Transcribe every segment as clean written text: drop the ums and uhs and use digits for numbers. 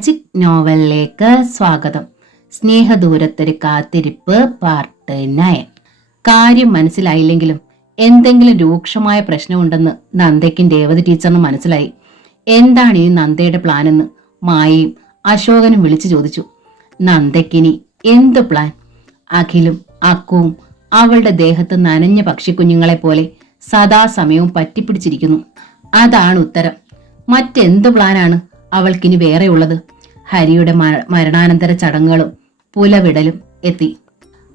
Magic നോവലിലേക്ക് സ്വാഗതം. സ്നേഹദൂരത്തൊരു കാത്തിരിപ്പ് part 9. കാര്യം മനസ്സിലായില്ലെങ്കിലും എന്തെങ്കിലും രൂക്ഷമായ പ്രശ്നമുണ്ടെന്ന് നന്ദയ്ക്കും രേവതി ടീച്ചറിന് മനസ്സിലായി. എന്താണ് ഈ നന്ദയുടെ പ്ലാനെന്ന് മായയും അശോകനും വിളിച്ചു ചോദിച്ചു. നന്ദയ്ക്കിനി എന്ത് പ്ലാൻ? അഖിലും അക്കുവും അവളുടെ ദേഹത്ത് നനഞ്ഞ പക്ഷിക്കുഞ്ഞുങ്ങളെ പോലെ സദാസമയവും പറ്റിപ്പിടിച്ചിരിക്കുന്നു. അതാണ് ഉത്തരം. മറ്റെന്ത് പ്ലാനാണ് അവൾക്കിനി വേറെയുള്ളത്? ഹരിയുടെ മരണാനന്തര ചടങ്ങുകളും പുലവിടലും എത്തി.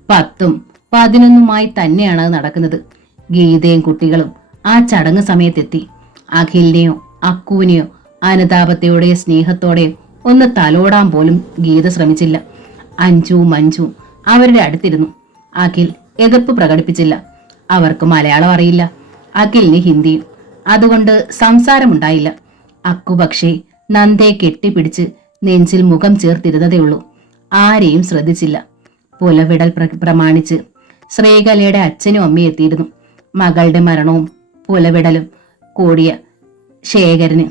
10ഉം 11ഉമായി തന്നെയാണ് അത് നടക്കുന്നത്. ഗീതയും കുട്ടികളും ആ ചടങ്ങ് സമയത്തെത്തി. അഖിലിനെയോ അക്കുവിനെയോ അനുതാപത്തോടെയോ സ്നേഹത്തോടെയോ ഒന്ന് തലോടാൻ പോലും ഗീത ശ്രമിച്ചില്ല. അഞ്ജുവും മഞ്ജുവും അവരുടെ അടുത്തിരുന്നു. അഖിൽ എതിർപ്പ് പ്രകടിപ്പിച്ചില്ല. അവർക്ക് മലയാളം അറിയില്ല, അഖിലിന് ഹിന്ദിയും. അതുകൊണ്ട് സംസാരമുണ്ടായില്ല. അക്കു പക്ഷേ നന്ദയെ കെട്ടിപ്പിടിച്ച് നെഞ്ചിൽ മുഖം ചേർത്തിരുന്നതേയുള്ളൂ. ആരെയും ശ്രദ്ധിച്ചില്ല. പുലവിടൽ പ്രമാണിച്ച് ശ്രീകലയുടെ അച്ഛനും അമ്മയും എത്തിയിരുന്നു. മകളുടെ മരണവും പുലവിടലും കൂടിയ ശേഖരന്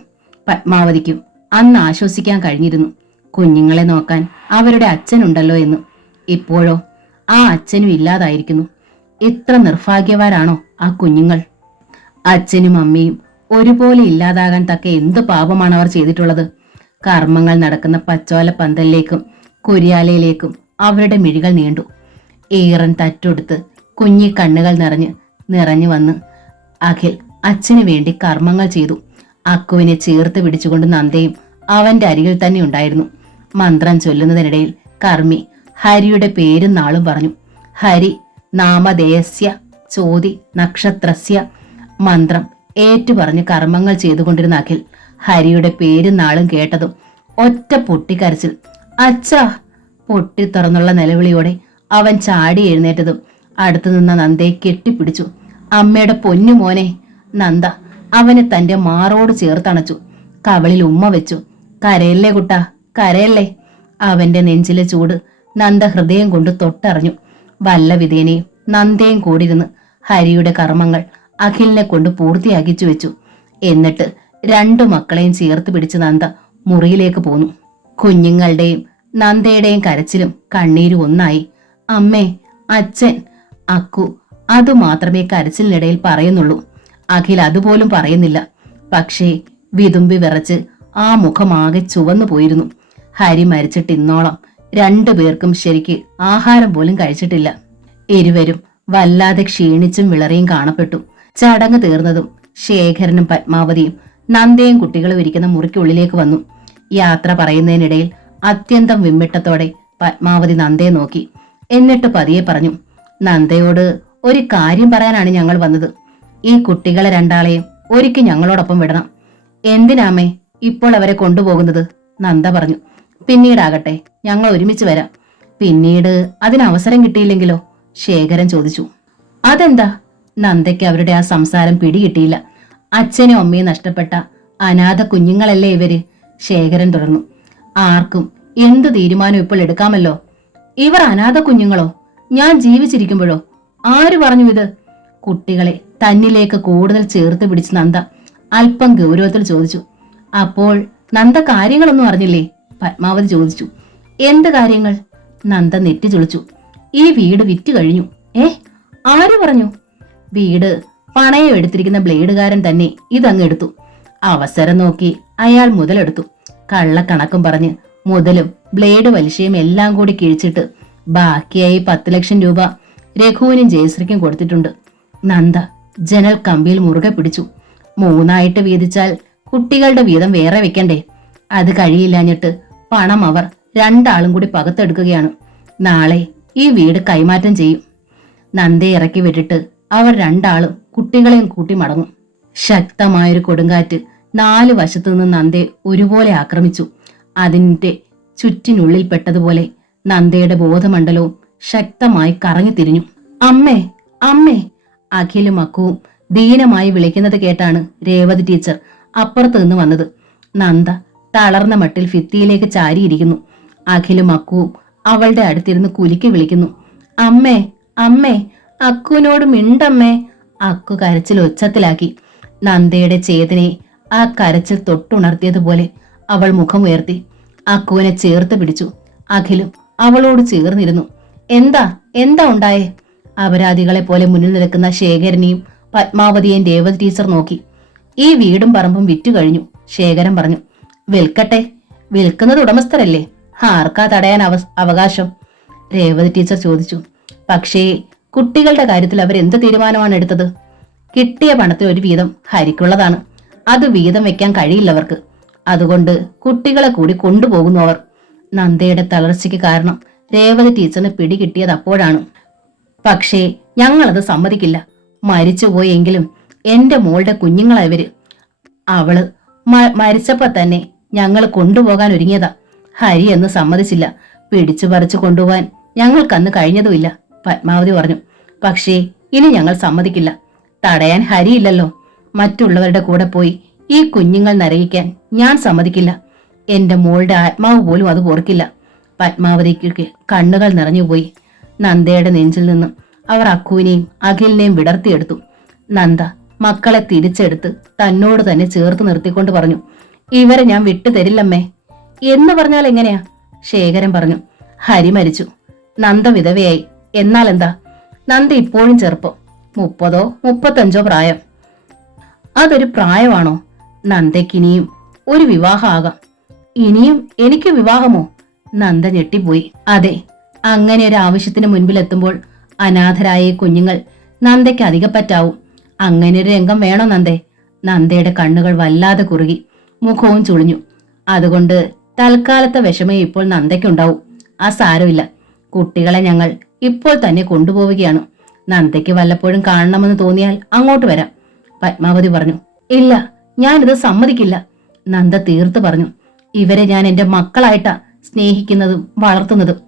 പത്മാവതിക്കും അന്ന് ആശ്വസിക്കാൻ കഴിഞ്ഞിരുന്നു. കുഞ്ഞുങ്ങളെ നോക്കാൻ അവരുടെ അച്ഛനുണ്ടല്ലോ എന്ന്. ഇപ്പോഴോ ആ അച്ഛനും ഇല്ലാതായിരിക്കുന്നു. ഇത്ര നിർഭാഗ്യവാരാണോ ആ കുഞ്ഞുങ്ങൾ? അച്ഛനും അമ്മയും ഒരുപോലെ ഇല്ലാതാകാൻ തക്ക എന്ത് പാപമാണ് അവർ ചെയ്തിട്ടുള്ളത്? കർമ്മങ്ങൾ നടക്കുന്ന പച്ചോല പന്തലിലേക്കും കുരിയാലയിലേക്കും അവരുടെ മിഴികൾ നീണ്ടു. ഈറൻ തറ്റൊടുത്ത് കുഞ്ഞി കണ്ണുകൾ നിറഞ്ഞു വന്ന് അഖിൽ അച്ഛന് വേണ്ടി കർമ്മങ്ങൾ ചെയ്തു. അക്കുവിനെ ചേർത്ത് പിടിച്ചുകൊണ്ട് നന്ദയും അവന്റെ അരികിൽ തന്നെ ഉണ്ടായിരുന്നു. മന്ത്രം ചൊല്ലുന്നതിനിടയിൽ കർമ്മി ഹരിയുടെ പേരും നാളും പറഞ്ഞു. ഹരി നാമധേയസ്യ ചോതി നക്ഷത്രസ്യ. മന്ത്രം ഏറ്റുപറഞ്ഞ് കർമ്മങ്ങൾ ചെയ്തുകൊണ്ടിരുന്ന അഖിൽ ഹരിയുടെ പേരും നാളും കേട്ടതും ഒറ്റ പൊട്ടിക്കരച്ചിൽ. അച്ഛാ! പൊട്ടി തുറന്നുള്ള നിലവിളിയോടെ അവൻ ചാടി എഴുന്നേറ്റതും അടുത്തു നിന്ന നന്ദയെ കെട്ടിപ്പിടിച്ചു. അമ്മയുടെ പൊന്നു മോനെ! നന്ദ അവനെ തന്റെ മാറോട് ചേർത്തണച്ചു. കവളിൽ ഉമ്മ വെച്ചു. കരയല്ലേ കുട്ടാ, കരയല്ലേ. അവന്റെ നെഞ്ചിലെ ചൂട് നന്ദ ഹൃദയം കൊണ്ട് തൊട്ടറിഞ്ഞു. വല്ല വിധേനയും നന്ദയും കൂടിയിരുന്ന് ഹരിയുടെ കർമ്മങ്ങൾ അഖിലിനെ കൊണ്ട് പൂർത്തിയാക്കിച്ചു വെച്ചു. എന്നിട്ട് 2 മക്കളെയും ചേർത്ത് പിടിച്ച് നന്ദ മുറിയിലേക്ക് പോന്നു. കുഞ്ഞുങ്ങളുടെയും നന്ദയുടെയും കരച്ചിലും കണ്ണീരും ഒന്നായി. അമ്മേ, അച്ഛൻ, അക്കു അതുമാത്രമേ കരച്ചിലിനിടയിൽ പറയുന്നുള്ളൂ. അഖിൽ അതുപോലും പറയുന്നില്ല. പക്ഷേ വിതുമ്പി വിറച്ച് ആ മുഖമാകെ ചുവന്നു പോയിരുന്നു. ഹരി മരിച്ചിട്ട് ഇന്നോളം 2 പേർക്കും ശരിക്ക് ആഹാരം പോലും കഴിച്ചിട്ടില്ല. ഇരുവരും വല്ലാതെ ക്ഷീണിച്ചും വിളറിയും കാണപ്പെട്ടു. ചടങ്ങ് തീർന്നതും ശേഖരനും പത്മാവതിയും നന്ദയും കുട്ടികളും ഇരിക്കുന്ന മുറിക്കുള്ളിലേക്ക് വന്നു. യാത്ര പറയുന്നതിനിടയിൽ അത്യന്തം വിമ്മിട്ടത്തോടെ പത്മാവതി നന്ദയെ നോക്കി. എന്നിട്ട് പതിയെ പറഞ്ഞു, നന്ദയോട് ഒരു കാര്യം പറയാനാണ് ഞങ്ങൾ വന്നത്. ഈ കുട്ടികളെ 2ആളെയും ഒരിക്കൽ ഞങ്ങളോടൊപ്പം വിടണം. എന്തിനാമേ ഇപ്പോൾ അവരെ കൊണ്ടുപോകുന്നത്? നന്ദ പറഞ്ഞു. പിന്നീടാകട്ടെ, ഞങ്ങൾ ഒരുമിച്ച് വരാം. പിന്നീട് അതിനവസരം കിട്ടിയില്ലെങ്കിലോ? ശേഖരൻ ചോദിച്ചു. അതെന്താ? നന്ദയ്ക്ക് അവരുടെ ആ സംസാരം പിടികിട്ടിയില്ല. അച്ഛനും അമ്മയും നഷ്ടപ്പെട്ട അനാഥ കുഞ്ഞുങ്ങളല്ലേ ഇവര്? ശേഖരൻ തുടർന്നു. ആർക്കും എന്ത് തീരുമാനം ഇപ്പോൾ എടുക്കാമല്ലോ. ഇവർ അനാഥ കുഞ്ഞുങ്ങളോ? ഞാൻ ജീവിച്ചിരിക്കുമ്പോഴോ? ആര് പറഞ്ഞു ഇത്? കുട്ടികളെ തന്നിലേക്ക് കൂടുതൽ ചേർത്ത് പിടിച്ച് നന്ദ അല്പം ഗൗരവത്തിൽ ചോദിച്ചു. അപ്പോൾ നന്ദ കാര്യങ്ങളൊന്നും അറിഞ്ഞില്ലേ? പത്മാവതി ചോദിച്ചു. എന്ത് കാര്യങ്ങൾ? നന്ദ നെറ്റി ചൊളിച്ചു. ഈ വീട് വിറ്റ് കഴിഞ്ഞു. ആര് പറഞ്ഞു? വീട് പണയം എടുത്തിരിക്കുന്ന ബ്ലേഡുകാരൻ തന്നെ ഇതങ്ങ് എടുത്തു. അവസരം നോക്കി അയാൾ മുതലെടുത്തു. കള്ളക്കണക്കും പറഞ്ഞ് മുതലും ബ്ലേഡ് പലിശയും എല്ലാം കൂടി കിഴിച്ചിട്ട് ബാക്കിയായി 10 ലക്ഷം രൂപ രഘുവിനും ജയശ്രീക്കും കൊടുത്തിട്ടുണ്ട്. നന്ദ ജനൽ കമ്പിയിൽ മുറുകെ പിടിച്ചു. 3ആയിട്ട് വീതിച്ചാൽ കുട്ടികളുടെ വീതം വേറെ വെക്കണ്ടേ? അത് കഴിയില്ലാഞ്ഞിട്ട് പണം അവർ 2ആളും കൂടി പകുത്തെടുക്കുകയാണ്. നാളെ ഈ വീട് കൈമാറ്റം ചെയ്യും. നന്ദയെ ഇറക്കി വിട്ടിട്ട് അവർ 2ആളും കുട്ടികളെയും കൂട്ടി മടങ്ങും. ശക്തമായൊരു കൊടുങ്കാറ്റ് 4 വശത്തു നിന്ന് നന്ദയെ ഒരുപോലെ ആക്രമിച്ചു. അതിന്റെ ചുറ്റിനുള്ളിൽ പെട്ടതുപോലെ നന്ദയുടെ ബോധമണ്ഡലവും ശക്തമായി കറങ്ങിത്തിരിഞ്ഞു. അമ്മേ, അമ്മേ! അഖിലും അക്കുവും ദീനമായി വിളിക്കുന്നത് കേട്ടാണ് രേവതി ടീച്ചർ അപ്പുറത്ത് നിന്ന് വന്നത്. നന്ദ തളർന്ന മട്ടിൽ ഭിത്തിയിലേക്ക് ചാരിയിരിക്കുന്നു. അഖിലും അക്കുവും അവളുടെ അടുത്തിരുന്ന് കുലുക്കി വിളിക്കുന്നു. അമ്മേ, അമ്മേ! അക്കുവിനോട് മിണ്ടമ്മേ! അക്കു കരച്ചിൽ ഒച്ചത്തിലാക്കി. നന്ദയുടെ ചേതനയെ ആ കരച്ചിൽ തൊട്ടുണർത്തിയതുപോലെ അവൾ മുഖമുയർത്തി. അക്കുവിനെ ചേർത്ത് പിടിച്ചു. അഖിലും അവളോട് ചേർന്നിരുന്നു. എന്താ എന്താ ഉണ്ടായേ? അപരാധികളെ പോലെ മുന്നിൽ നിൽക്കുന്ന ശേഖരനെയും പത്മാവതിയെയും രേവതി ടീച്ചർ നോക്കി. ഈ വീടും പറമ്പും വിറ്റു കഴിഞ്ഞു. ശേഖരൻ പറഞ്ഞു. വിൽക്കട്ടെ, വിൽക്കുന്നത് ഉടമസ്ഥരല്ലേ, ആർക്കാ തടയാൻ അവകാശം? രേവതി ടീച്ചർ ചോദിച്ചു. പക്ഷേ കുട്ടികളുടെ കാര്യത്തിൽ അവരെന്ത് തീരുമാനമാണ് എടുത്തത്? കിട്ടിയ പണത്തിൽ ഒരു വീതം ഹരിക്കുള്ളതാണ്. അത് വീതം വെക്കാൻ കഴിയില്ലവർക്ക്. അതുകൊണ്ട് കുട്ടികളെ കൂടി കൊണ്ടുപോകുന്നു അവർ. നന്ദയുടെ തളർച്ചയ്ക്ക് കാരണം രേവതി ടീച്ചറിന് പിടികിട്ടിയത് അപ്പോഴാണ്. പക്ഷേ ഞങ്ങളത് സമ്മതിക്കില്ല. മരിച്ചുപോയെങ്കിലും എന്റെ മോളുടെ കുഞ്ഞുങ്ങളായവര്. അവള് മരിച്ചപ്പോ തന്നെ ഞങ്ങൾ കൊണ്ടുപോകാൻ ഒരുങ്ങിയതാ. ഹരി എന്ന് സമ്മതിച്ചില്ല. പിടിച്ചു പറിച്ചു കൊണ്ടുപോകാൻ ഞങ്ങൾക്കന്ന് കഴിഞ്ഞതുമില്ല, പത്മാവതി പറഞ്ഞു. പക്ഷേ ഇനി ഞങ്ങൾ സമ്മതിക്കില്ല. തടയാൻ ഹരിയില്ലല്ലോ. മറ്റുള്ളവരുടെ കൂടെ പോയി ഈ കുഞ്ഞുങ്ങൾ നരയിക്കാൻ ഞാൻ സമ്മതിക്കില്ല. എന്റെ മോളുടെ ആത്മാവ് പോലും അത് ഓർക്കില്ല. പത്മാവതിക്ക് കണ്ണുകൾ നിറഞ്ഞുപോയി. നന്ദയുടെ നെഞ്ചിൽ നിന്നും അവർ അക്കുവിനെയും അഖിലിനെയും വിടർത്തിയെടുത്തു. നന്ദ മക്കളെ തിരിച്ചെടുത്ത് തന്നോട് തന്നെ ചേർത്ത് നിർത്തിക്കൊണ്ട് പറഞ്ഞു. ഇവരെ ഞാൻ വിട്ടുതരില്ലമ്മേ. എന്ന് പറഞ്ഞാൽ എങ്ങനെയാ? ശേഖരൻ പറഞ്ഞു. ഹരി മരിച്ചു, നന്ദ വിധവയായി. എന്നാൽ എന്താ? നന്ദ ഇപ്പോഴും ചെറുപ്പം, 30 35 പ്രായം. അതൊരു പ്രായമാണോ? നന്ദയ്ക്കിനിയും ഒരു വിവാഹം ആകാം. ഇനിയും എനിക്ക് വിവാഹമോ? നന്ദ ഞെട്ടിപ്പോയി. അതെ, അങ്ങനെ ഒരു ആവശ്യത്തിന് മുൻപിലെത്തുമ്പോൾ അനാഥരായ കുഞ്ഞുങ്ങൾ നന്ദയ്ക്ക് അധികപ്പറ്റാവും. അങ്ങനെ ഒരു രംഗം വേണോ നന്ദേ? നന്ദയുടെ കണ്ണുകൾ വല്ലാതെ കുറുകി, മുഖവും ചുളിഞ്ഞു. അതുകൊണ്ട് തൽക്കാലത്തെ വിഷമം ഇപ്പോൾ നന്ദയ്ക്കുണ്ടാവും. ആ സാരമില്ല. കുട്ടികളെ ഞങ്ങൾ ഇപ്പോൾ തന്നെ കൊണ്ടുപോവുകയാണ്. നന്ദയ്ക്ക് വല്ലപ്പോഴും കാണണമെന്ന് തോന്നിയാൽ അങ്ങോട്ട് വരാം, പത്മാവതി പറഞ്ഞു. ഇല്ല, ഞാനിത് സമ്മതിക്കില്ല, നന്ദ തീർത്ത് പറഞ്ഞു. ഇവരെ ഞാൻ എന്റെ മക്കളായിട്ടാ സ്നേഹിക്കുന്നതും വളർത്തുന്നതും.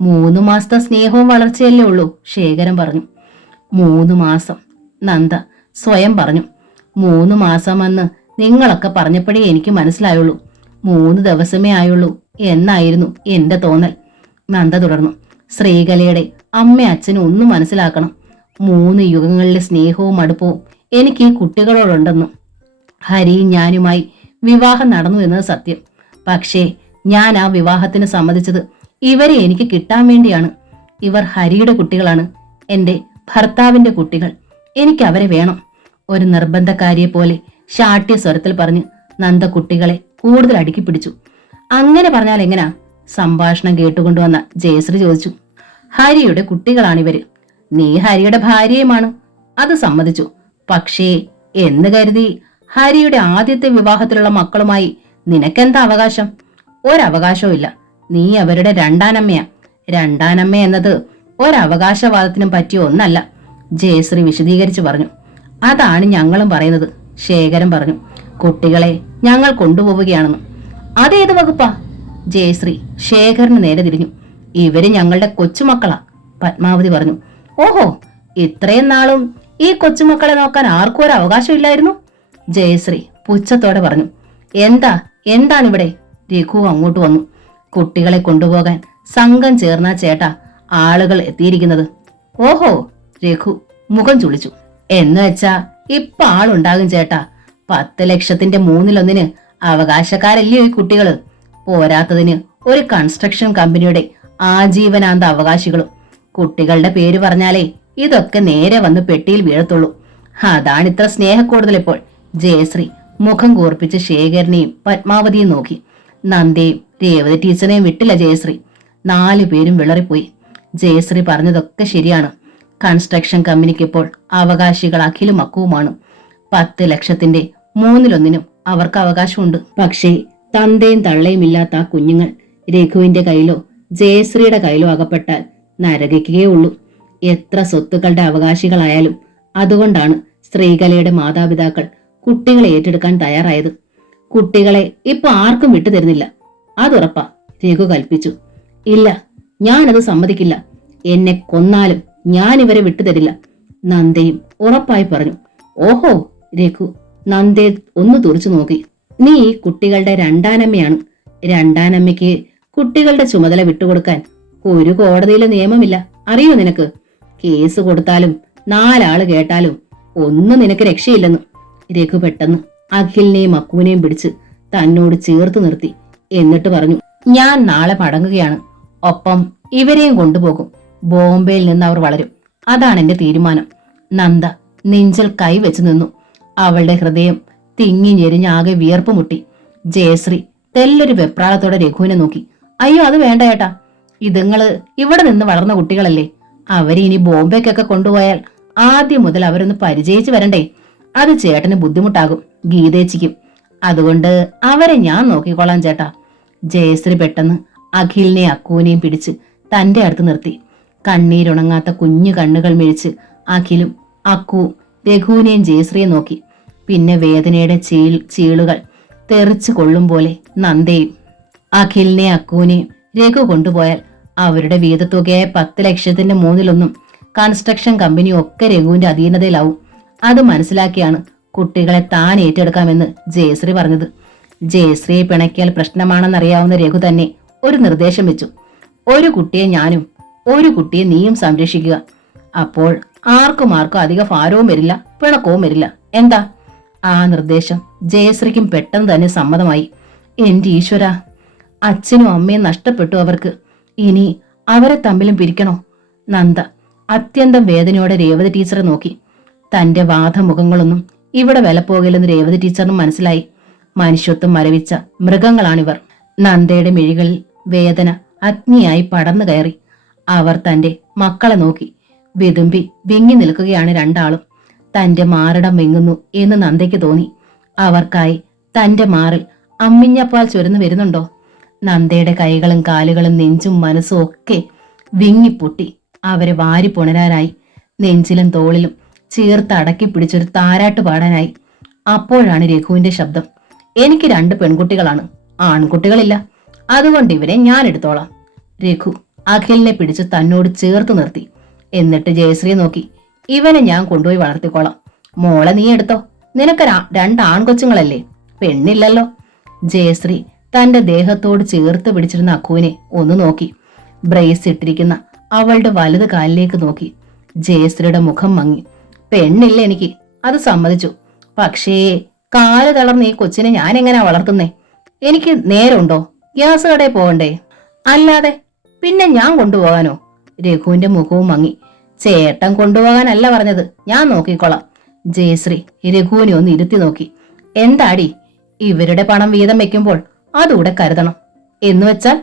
3 മാസത്തെ സ്നേഹവും വളർച്ചയല്ലേ ഉള്ളൂ, ശേഖരൻ പറഞ്ഞു. 3 മാസം, നന്ദ സ്വയം പറഞ്ഞു. 3 മാസമെന്ന് നിങ്ങളൊക്കെ പറഞ്ഞപ്പോഴേ എനിക്ക് മനസ്സിലായുള്ളൂ. 3 ദിവസമേ ആയുള്ളൂ എന്നായിരുന്നു എന്റെ തോന്നൽ, നന്ദ തുടർന്നു. ശ്രീകലയുടെ അമ്മ അച്ഛനും ഒന്നും മനസ്സിലാക്കണം. 3 യുഗങ്ങളിലെ സ്നേഹവും അടുപ്പവും എനിക്ക് ഈ കുട്ടികളോടുണ്ടെന്നും. ഹരിയും ഞാനുമായി വിവാഹം നടന്നു എന്നത് സത്യം. പക്ഷേ ഞാൻ ആ വിവാഹത്തിന് സമ്മതിച്ചത് ഇവരെ എനിക്ക് കിട്ടാൻ വേണ്ടിയാണ്. ഇവർ ഹരിയുടെ കുട്ടികളാണ്, എന്റെ ഭർത്താവിന്റെ കുട്ടികൾ. എനിക്ക് അവരെ വേണം. ഒരു നിർബന്ധക്കാരിയെ പോലെ ശാഠ്യ സ്വരത്തിൽ പറഞ്ഞ് നന്ദ കുട്ടികളെ കൂടുതൽ അടുക്കി പിടിച്ചു. അങ്ങനെ പറഞ്ഞാൽ എങ്ങനാ? സംഭാഷണം കേട്ടുകൊണ്ടുവന്ന ജയശ്രീ ചോദിച്ചു. ഹരിയുടെ കുട്ടികളാണിവര്. നീ ഹരിയുടെ ഭാര്യയുമാണ്, അത് സമ്മതിച്ചു. പക്ഷേ എന്ന് കരുതി ഹരിയുടെ ആദ്യത്തെ വിവാഹത്തിലുള്ള മക്കളുമായി നിനക്കെന്താ അവകാശം? ഒരവകാശവും ഇല്ല. നീ അവരുടെ രണ്ടാനമ്മയാ. രണ്ടാനമ്മ എന്നത് ഒരവകാശവാദത്തിനും പറ്റിയ ഒന്നല്ല, ജയശ്രീ വിശദീകരിച്ചു പറഞ്ഞു. അതാണ് ഞങ്ങളും പറയുന്നത്, ശേഖരൻ പറഞ്ഞു. കുട്ടികളെ ഞങ്ങൾ കൊണ്ടുപോവുകയാണെന്ന്. അതേത് വകുപ്പാ? ജയശ്രീ ശേഖരന് നേരെ തിരിഞ്ഞു. ഇവര് ഞങ്ങളുടെ കൊച്ചുമക്കളാ, പത്മാവതി പറഞ്ഞു. ഓഹോ, ഇത്രയും നാളും ഈ കൊച്ചുമക്കളെ നോക്കാൻ ആർക്കും ഒരു അവകാശമില്ലായിരുന്നു, ജയശ്രീ പുച്ഛത്തോടെ പറഞ്ഞു. എന്താണിവിടെ? രഘു അങ്ങോട്ട് വന്നു. കുട്ടികളെ കൊണ്ടുപോകാൻ സംഘം ചേർന്ന ചേട്ടാ ആളുകൾ എത്തിയിരിക്കുന്നത്. ഓഹോ, രഘു മുഖം ചുളിച്ചു. എന്ന് വെച്ചാ ഇപ്പൊ ആളുണ്ടാകും ചേട്ടാ. 10 ലക്ഷത്തിന്റെ 1/3 അവകാശക്കാരല്ലയോ ഈ കുട്ടികള്? പോരാത്തതിന് ഒരു കൺസ്ട്രക്ഷൻ കമ്പനിയുടെ ആജീവനാന്ത അവകാശികളും. കുട്ടികളുടെ പേര് പറഞ്ഞാലേ ഇതൊക്കെ നേരെ വന്ന് പെട്ടിയിൽ വീഴത്തുള്ളൂ. അതാണ് ഇത്ര സ്നേഹക്കൂടുതൽ ഇപ്പോൾ. ജയശ്രീ മുഖം കൂർപ്പിച്ച് ശേഖരനെയും പത്മാവതിയും നോക്കി. നന്ദയും രേവതി ടീച്ചറിനെയും വിട്ടില്ല ജയശ്രീ. 4 പേരും വിളറിപ്പോയി. ജയശ്രീ പറഞ്ഞതൊക്കെ ശരിയാണ്. കൺസ്ട്രക്ഷൻ കമ്പനിക്ക് ഇപ്പോൾ അവകാശികൾ അഖിലും അക്കുവുമാണ്. 10 ലക്ഷത്തിന്റെ 1/3 അവർക്ക് അവകാശമുണ്ട്. പക്ഷേ തന്തയും തള്ളയും ഇല്ലാത്ത ആ കുഞ്ഞുങ്ങൾ രഘുവിന്റെ കയ്യിലോ ജയശ്രീയുടെ കയ്യിലോ അകപ്പെട്ടാൽ നരകിക്കുകയേ ഉള്ളൂ. എത്ര സ്വത്തുക്കളുടെ അവകാശികളായാലും. അതുകൊണ്ടാണ് ശ്രീകലയുടെ മാതാപിതാക്കൾ കുട്ടികളെ ഏറ്റെടുക്കാൻ തയ്യാറായത്. കുട്ടികളെ ഇപ്പൊ ആർക്കും വിട്ടുതരുന്നില്ല, അതുറപ്പാ, രഘു കൽപ്പിച്ചു. ഇല്ല, ഞാനത് സമ്മതിക്കില്ല. എന്നെ കൊന്നാലും ഞാൻ ഇവരെ വിട്ടുതരില്ല, നന്ദയും ഉറപ്പായി പറഞ്ഞു. ഓഹോ, രഘു നന്ദയെ ഒന്ന് തുറച്ചു നോക്കി. നീ ഈ കുട്ടികളുടെ രണ്ടാനമ്മയാണ്. രണ്ടാനമ്മയ്ക്ക് കുട്ടികളുടെ ചുമതല വിട്ടുകൊടുക്കാൻ ഒരു കോടതിയിലെ നിയമമില്ല, അറിയോ നിനക്ക്? കേസ് കൊടുത്താലും 4 ആള് കേട്ടാലും ഒന്നും നിനക്ക് രക്ഷയില്ലെന്ന്. രഘു പെട്ടെന്ന് അഖിലിനെയും അക്കുവിനെയും പിടിച്ച് തന്നോട് ചേർത്ത് നിർത്തി. എന്നിട്ട് പറഞ്ഞു, ഞാൻ നാളെ മടങ്ങുകയാണ്. ഒപ്പം ഇവരെയും കൊണ്ടുപോകും. ബോംബെയിൽ നിന്ന് അവർ വളരും. അതാണ് എന്റെ തീരുമാനം. നന്ദ നെഞ്ചിൽ കൈവച്ചു നിന്നു. അവളുടെ ഹൃദയം തിങ്ങി ഞെരിഞ്ഞാകെ വിയർപ്പ് മുട്ടി. ജയശ്രീ തെല്ലൊരു വെപ്രാളത്തോടെ രഘുവിനെ നോക്കി. അയ്യോ, അത് വേണ്ട ഏട്ടാ. ഇതുങ്ങള് ഇവിടെ നിന്ന് വളർന്ന കുട്ടികളല്ലേ. അവരെ ഇനി ബോംബെക്കൊക്കെ കൊണ്ടുപോയാൽ ആദ്യം മുതൽ അവരൊന്ന് പരിചയിച്ചു വരണ്ടേ? അത് ചേട്ടന് ബുദ്ധിമുട്ടാകും, ഗീതേച്ചിക്കും. അതുകൊണ്ട് അവരെ ഞാൻ നോക്കിക്കോളാം ചേട്ടാ. ജയശ്രീ പെട്ടെന്ന് അഖിലിനെ അക്കൂനെയും പിടിച്ച് തന്റെ അടുത്ത് നിർത്തി. കണ്ണീരുണങ്ങാത്ത കുഞ്ഞു കണ്ണുകൾ മിഴിച്ച് അഖിലും അക്കുവും രഘുവിനെയും ജയശ്രീയെ നോക്കി. പിന്നെ വേദനയുടെ ചീളുകൾ തെറിച്ചു കൊള്ളും പോലെ നന്ദയും. അഖിലിനെ അക്കൂനെയും രഘു കൊണ്ടുപോയാൽ അവരുടെ വീതത്തുകയായ 10 ലക്ഷത്തിന്റെ 3/1 കൺസ്ട്രക്ഷൻ കമ്പനിയും ഒക്കെ രഘുവിന്റെ അധീനതയിലാവും. അത് മനസ്സിലാക്കിയാണ് കുട്ടികളെ താൻ ഏറ്റെടുക്കാമെന്ന് ജയശ്രീ പറഞ്ഞത്. ജയശ്രീയെ പിണക്കിയാൽ പ്രശ്നമാണെന്നറിയാവുന്ന രഘു തന്നെ ഒരു നിർദ്ദേശം വെച്ചു. ഒരു കുട്ടിയെ ഞാനും ഒരു കുട്ടിയെ നീയും സംരക്ഷിക്കുക. അപ്പോൾ ആർക്കും അധിക ഭാരവും വരില്ല, പിണക്കവും വരില്ല. എന്താ? ആ നിർദ്ദേശം ജയശ്രീക്കും പെട്ടെന്ന് തന്നെ സമ്മതമായി. എന്റെ ഈശ്വര, അച്ഛനും അമ്മയും നഷ്ടപ്പെട്ടു അവർക്ക്. ഇനി അവരെ തമ്മിലും പിരിക്കണോ? നന്ദ അത്യന്തം വേദനയോടെ രേവതി ടീച്ചറെ നോക്കി. തന്റെ വാദമുഖങ്ങളൊന്നും ഇവിടെ വില പോകില്ലെന്ന് രേവതി ടീച്ചറിനും മനസ്സിലായി. മനുഷ്യത്വം മരവിച്ച മൃഗങ്ങളാണിവർ. നന്ദയുടെ മിഴികളിൽ വേദന അഗ്നിയായി പടർന്നു കയറി. അവർ തന്റെ മക്കളെ നോക്കി. വിതുമ്പി വിങ്ങി നിൽക്കുകയാണ് രണ്ടാളും. തന്റെ മാറിടം വെങ്ങുന്നു എന്ന് നന്ദയ്ക്ക് തോന്നി. അവർക്കായി തന്റെ മാറിൽ അമ്മിഞ്ഞപ്പാൽ ചൊരുന്നു വരുന്നുണ്ടോ? നന്ദയുടെ കൈകളും കാലുകളും നെഞ്ചും മനസ്സും ഒക്കെ വിങ്ങിപ്പൊട്ടി അവരെ വാരി പുണരാനായി. നെഞ്ചിലും തോളിലും ചേർത്ത് അടക്കി പിടിച്ചൊരു താരാട്ട് പാടാനായി. അപ്പോഴാണ് രഘുവിന്റെ ശബ്ദം. എനിക്ക് 2 പെൺകുട്ടികളാണ്, ആൺകുട്ടികളില്ല. അതുകൊണ്ട് ഇവരെ ഞാൻ എടുത്തോളാം. രഘു അഖിലിനെ പിടിച്ച് തന്നോട് ചേർത്ത് നിർത്തി. എന്നിട്ട് ജയശ്രീയെ നോക്കി. ഇവനെ ഞാൻ കൊണ്ടുപോയി വളർത്തിക്കോളാം. മോളെ നീ എടുത്തോ. നിനക്ക് 2 ആൺകൊച്ചുങ്ങളല്ലേ, പെണ്ണില്ലല്ലോ. ജയശ്രീ തന്റെ ദേഹത്തോട് ചേർത്ത് പിടിച്ചിരുന്ന അക്കുവിനെ ഒന്ന് നോക്കി. ബ്രേസ് ഇട്ടിരിക്കുന്ന അവളുടെ വലത് കാലിലേക്ക് നോക്കി. ജയശ്രീയുടെ മുഖം മങ്ങി. പെണ്ണില്ല എനിക്ക്, അത് സമ്മതിച്ചു. പക്ഷേ കാല് തളർന്ന് ഈ കൊച്ചിനെ ഞാൻ എങ്ങനെയാ വളർത്തുന്നേ? എനിക്ക് നേരമുണ്ടോ? ഗ്യാസ് കടയിൽ പോകണ്ടേ? അല്ലാതെ പിന്നെ ഞാൻ കൊണ്ടുപോകാനോ? രഘുവിന്റെ മുഖവും മങ്ങി. ചേട്ടൻ കൊണ്ടുപോകാനല്ല പറഞ്ഞത്, ഞാൻ നോക്കിക്കോളാം. ജയശ്രീ രഘുവിനെ ഒന്ന് ഇരുത്തി നോക്കി. എന്താടി, ഇവരുടെ പണം വീതം വെക്കുമ്പോൾ അതുകൂടെ കരുതണം. എന്നുവെച്ചാൽ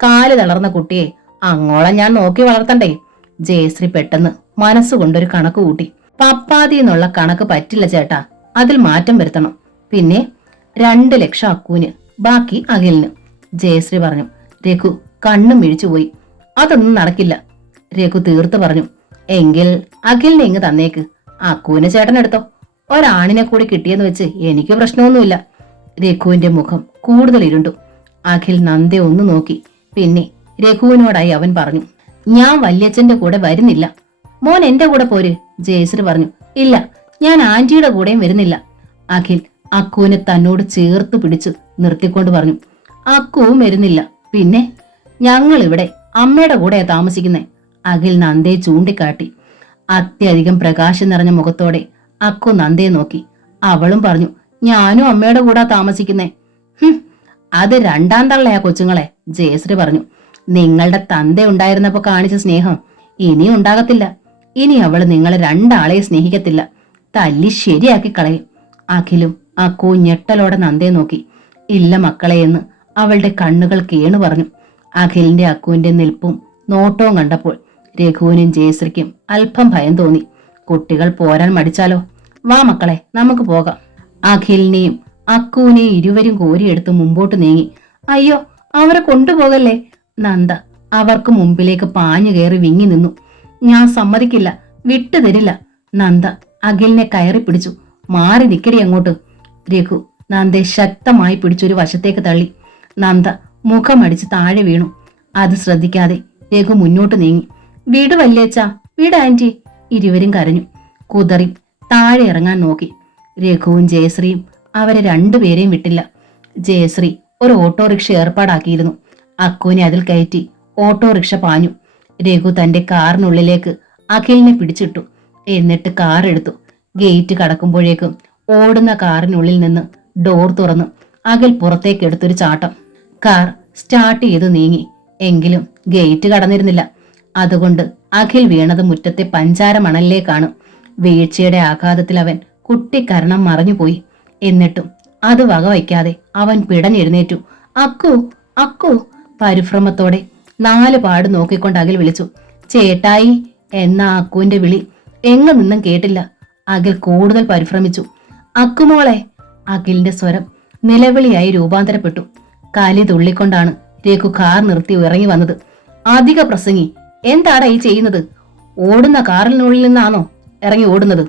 കാല് തളർന്ന കുട്ടിയെ അങ്ങോളം ഞാൻ നോക്കി വളർത്തണ്ടേ? ജയശ്രീ പെട്ടെന്ന് മനസ്സുകൊണ്ടൊരു കണക്ക് കൂട്ടി. പപ്പാതി എന്നുള്ള കണക്ക് പറ്റില്ല ചേട്ടാ, അതിൽ മാറ്റം വരുത്തണം. പിന്നെ 2 ലക്ഷം അക്കൂന്, ബാക്കി അഖിലിന്, ജയശ്രീ പറഞ്ഞു. രഘു കണ്ണും മിഴിച്ചുപോയി. അതൊന്നും നടക്കില്ല, രഘു തീർത്ത് പറഞ്ഞു. എങ്കിൽ അഖിലിനെ ഇങ്ങ് തന്നേക്ക്. അക്കൂന് ചേട്ടനെടുത്തോ. ഒരാണിനെ കൂടി കിട്ടിയെന്ന് വെച്ച് എനിക്ക് പ്രശ്നമൊന്നുമില്ല. രഘുവിന്റെ മുഖം കൂടുതൽ ഇരുണ്ടു. അഖിൽ നന്ദയെ ഒന്ന് നോക്കി. പിന്നെ രഘുവിനോടായി അവൻ പറഞ്ഞു, ഞാൻ വല്യച്ഛന്റെ കൂടെ വരുന്നില്ല. മോൻ എന്റെ കൂടെ പോര്. ജയശ്രീ പറഞ്ഞു. ഇല്ല, ഞാൻ ആന്റിയുടെ കൂടെയും വരുന്നില്ല. അഖിൽ അക്കുവിനെ തന്നോട് ചേർത്ത് പിടിച്ചു നിർത്തിക്കൊണ്ട് പറഞ്ഞു. അക്കുവും വരുന്നില്ല. പിന്നെ ഞങ്ങൾ ഇവിടെ അമ്മയുടെ കൂടെയാ താമസിക്കുന്നേ. അഖിൽ നന്ദയെ ചൂണ്ടിക്കാട്ടി. അത്യധികം പ്രകാശം നിറഞ്ഞ മുഖത്തോടെ അക്കു നന്ദയെ നോക്കി. അവളും പറഞ്ഞു, ഞാനും അമ്മയുടെ കൂടെ താമസിക്കുന്നേ. അത് 2ാം തള്ളയാ കൊച്ചുങ്ങളെ. ജയശ്രീ പറഞ്ഞു. നിങ്ങളുടെ തന്ത ഉണ്ടായിരുന്നപ്പോ കാണിച്ച സ്നേഹം ഇനിയും ഉണ്ടാകത്തില്ല. ഇനി അവള് നിങ്ങളെ 2 ആളെയും സ്നേഹിക്കത്തില്ല, തല്ലി ശരിയാക്കി കളയും. അഖിലും അക്കു ഞെട്ടലോടെ നന്ദയെ നോക്കി. ഇല്ല മക്കളെ എന്ന് അവളുടെ കണ്ണുകൾ കേണു പറഞ്ഞു. അഖിലിന്റെ അക്കുവിന്റെ നിൽപ്പും നോട്ടവും കണ്ടപ്പോൾ രഘുവിനും ജയശ്രീക്കും അല്പം ഭയം തോന്നി. കുട്ടികൾ പോരാൻ മടിച്ചാലോ? വാ മക്കളെ, നമുക്ക് പോകാം. അഖിലിനെയും അക്കുവിനെയും ഇരുവരും കോരിയെടുത്ത് മുമ്പോട്ട് നീങ്ങി. അയ്യോ, അവരെ കൊണ്ടുപോകല്ലേ. നന്ദ അവർക്ക് മുമ്പിലേക്ക് പാഞ്ഞു കയറി വിങ്ങി നിന്നു. ഞാൻ സമ്മതിക്കില്ല, വിട്ടുതരില്ല. നന്ദ അഖിലിനെ കയറി പിടിച്ചു. മാറി നിക്കടി അങ്ങോട്ട്. രഘു നന്ദയെ ശക്തമായി പിടിച്ചൊരു വശത്തേക്ക് തള്ളി. നന്ദ മുഖമടിച്ച് താഴെ വീണു. അത് ശ്രദ്ധിക്കാതെ രഘു മുന്നോട്ട് നീങ്ങി. വീട് വല്യേച്ചാ, വീട് ആന്റി. ഇരുവരും കരഞ്ഞു. കുതറി താഴെ ഇറങ്ങാൻ നോക്കി. രഘുവും ജയശ്രീയും അവരെ 2 പേരെയും വിട്ടില്ല. ജയശ്രീ ഒരു ഓട്ടോറിക്ഷ ഏർപ്പാടാക്കിയിരുന്നു. അക്കുവിനെ അതിൽ കയറ്റി ഓട്ടോറിക്ഷ പാഞ്ഞു. രഘു തന്റെ കാറിനുള്ളിലേക്ക് അഖിലിനെ പിടിച്ചിട്ടു. എന്നിട്ട് കാർ എടുത്തു. ഗേറ്റ് കടക്കുമ്പോഴേക്കും ഓടുന്ന കാറിനുള്ളിൽ നിന്ന് ഡോർ തുറന്ന് അഖിൽ പുറത്തേക്ക് എടുത്തൊരു ചാട്ടം. കാർ സ്റ്റാർട്ട് ചെയ്ത് നീങ്ങി. എങ്കിലും ഗേറ്റ് കടന്നിരുന്നില്ല. അതുകൊണ്ട് അഖിൽ വീണത് മുറ്റത്തെ പഞ്ചാര മണലിലേക്കാണ്. വീഴ്ചയുടെ ആഘാതത്തിൽ അവൻ കുട്ടിക്കരണം മറഞ്ഞുപോയി. എന്നിട്ടും അത് വകവയ്ക്കാതെ അവൻ പിടഞ്ഞെഴുന്നേറ്റു. അക്കു, അക്കു! പരിഭ്രമത്തോടെ 4 പാട് നോക്കിക്കൊണ്ട് അഖിൽ വിളിച്ചു. ചേട്ടായി എന്ന അക്കുവിന്റെ വിളി എങ്ങു നിന്നും കേട്ടില്ല. അഖിൽ കൂടുതൽ പരിഭ്രമിച്ചു. അക്കുമോളെ! അഖിലിന്റെ സ്വരം നിലവിളിയായി രൂപാന്തരപ്പെട്ടു. കാലി തുള്ളിക്കൊണ്ടാണ് രഘു കാർ നിർത്തി ഇറങ്ങി വന്നത്. അധിക പ്രസംഗി, എന്താടാ ഈ ചെയ്യുന്നത്? ഓടുന്ന കാറിനുള്ളിൽ നിന്നാണോ ഇറങ്ങി ഓടുന്നത്?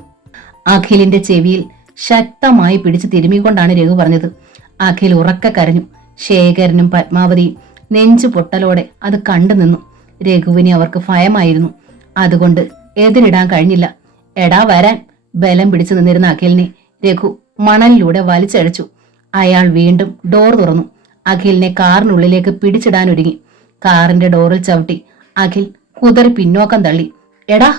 അഖിലിന്റെ ചെവിയിൽ ശക്തമായി പിടിച്ചു തിരുമിക്കൊണ്ടാണ് രഘു പറഞ്ഞത്. അഖിൽ ഉറക്കെ കരഞ്ഞു. ശേഖരനും പത്മാവതിയും നെഞ്ചു പൊട്ടലോടെ അത് കണ്ടു നിന്നു. രഘുവിനെ അവർക്ക് ഭയമായിരുന്നു. അതുകൊണ്ട് എതിരിടാൻ കഴിഞ്ഞില്ല. എടാ വരാൻ! ബലം പിടിച്ചു നിന്നിരുന്ന അഖിലിനെ രഘു മണലിലൂടെ വലിച്ചഴച്ചു. അയാൾ വീണ്ടും ഡോർ തുറന്നു. അഖിലിനെ കാറിനുള്ളിലേക്ക് പിടിച്ചിടാനൊരുങ്ങി. കാറിന്റെ ഡോറിൽ ചവിട്ടി അഖിൽ കുതറി പിന്നോക്കം തള്ളി. എടാ!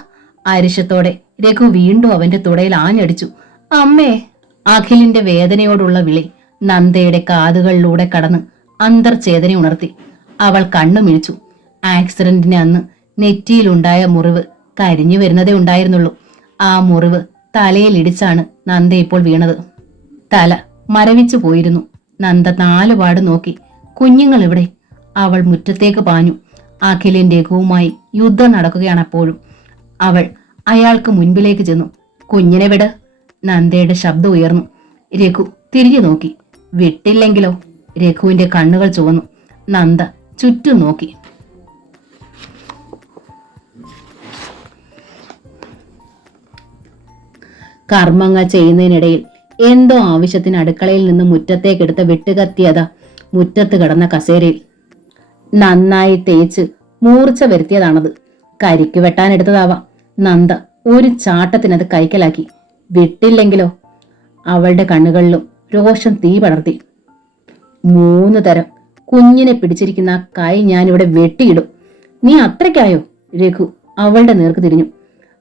അരിശത്തോടെ രഘു വീണ്ടും അവന്റെ തുടയിൽ ആഞ്ഞടിച്ചു. അമ്മേ! അഖിലിന്റെ വേദനയോടുള്ള വിളി നന്ദയുടെ കാതുകളിലൂടെ കടന്ന് അന്തർചേതന ഉണർത്തി. അവൾ കണ്ണുമിഴിച്ചു. ആക്സിഡന്റിന് അന്ന് നെറ്റിയിലുണ്ടായ മുറിവ് കരിഞ്ഞു വരുന്നതേ ഉണ്ടായിരുന്നുള്ളൂ. ആ മുറിവ് തലയിലിടിച്ചാണ് നന്ദ ഇപ്പോൾ വീണത്. തല മരവിച്ചു പോയിരുന്നു. നന്ദ 4 പാട് നോക്കി. കുഞ്ഞുങ്ങൾ എവിടെ? അവൾ മുറ്റത്തേക്ക് പാഞ്ഞു. അഖിലിന്റെ രഘുവുമായി യുദ്ധം നടക്കുകയാണ് അപ്പോഴും. അവൾ അയാൾക്ക് മുൻപിലേക്ക് ചെന്നു. കുഞ്ഞിനെ വിട്! നന്ദയുടെ ശബ്ദം ഉയർന്നു. രഘു തിരിഞ്ഞു നോക്കി. വിട്ടില്ലെങ്കിലോ? രഘുവിന്റെ കണ്ണുകൾ ചുവന്നു. നന്ദ ചുറ്റും നോക്കി. കർമ്മങ്ങൾ ചെയ്യുന്നതിനിടയിൽ എന്തോ ആവശ്യത്തിന് അടുക്കളയിൽ നിന്ന് മുറ്റത്തേക്കെടുത്ത വെട്ടുകത്തിയതാ മുറ്റത്ത് കിടന്ന കസേരയിൽ. നന്നായി തേച്ച് മൂർച്ച വരുത്തിയതാണത്. കരിക്ക് വെട്ടാനെടുത്തതാവാം. നന്ദ ഒരു ചാട്ടത്തിനത് കൈക്കലാക്കി. വിട്ടില്ലെങ്കിലോ? അവളുടെ കണ്ണുകളിലും രോഷം തീ പടർത്തി. 3 തരം കുഞ്ഞിനെ പിടിച്ചിരിക്കുന്ന ആ കൈ ഞാനിവിടെ വെട്ടിയിടും. നീ അത്രയ്ക്കായോ? രഘു അവളുടെ നേർക്ക് തിരിഞ്ഞു.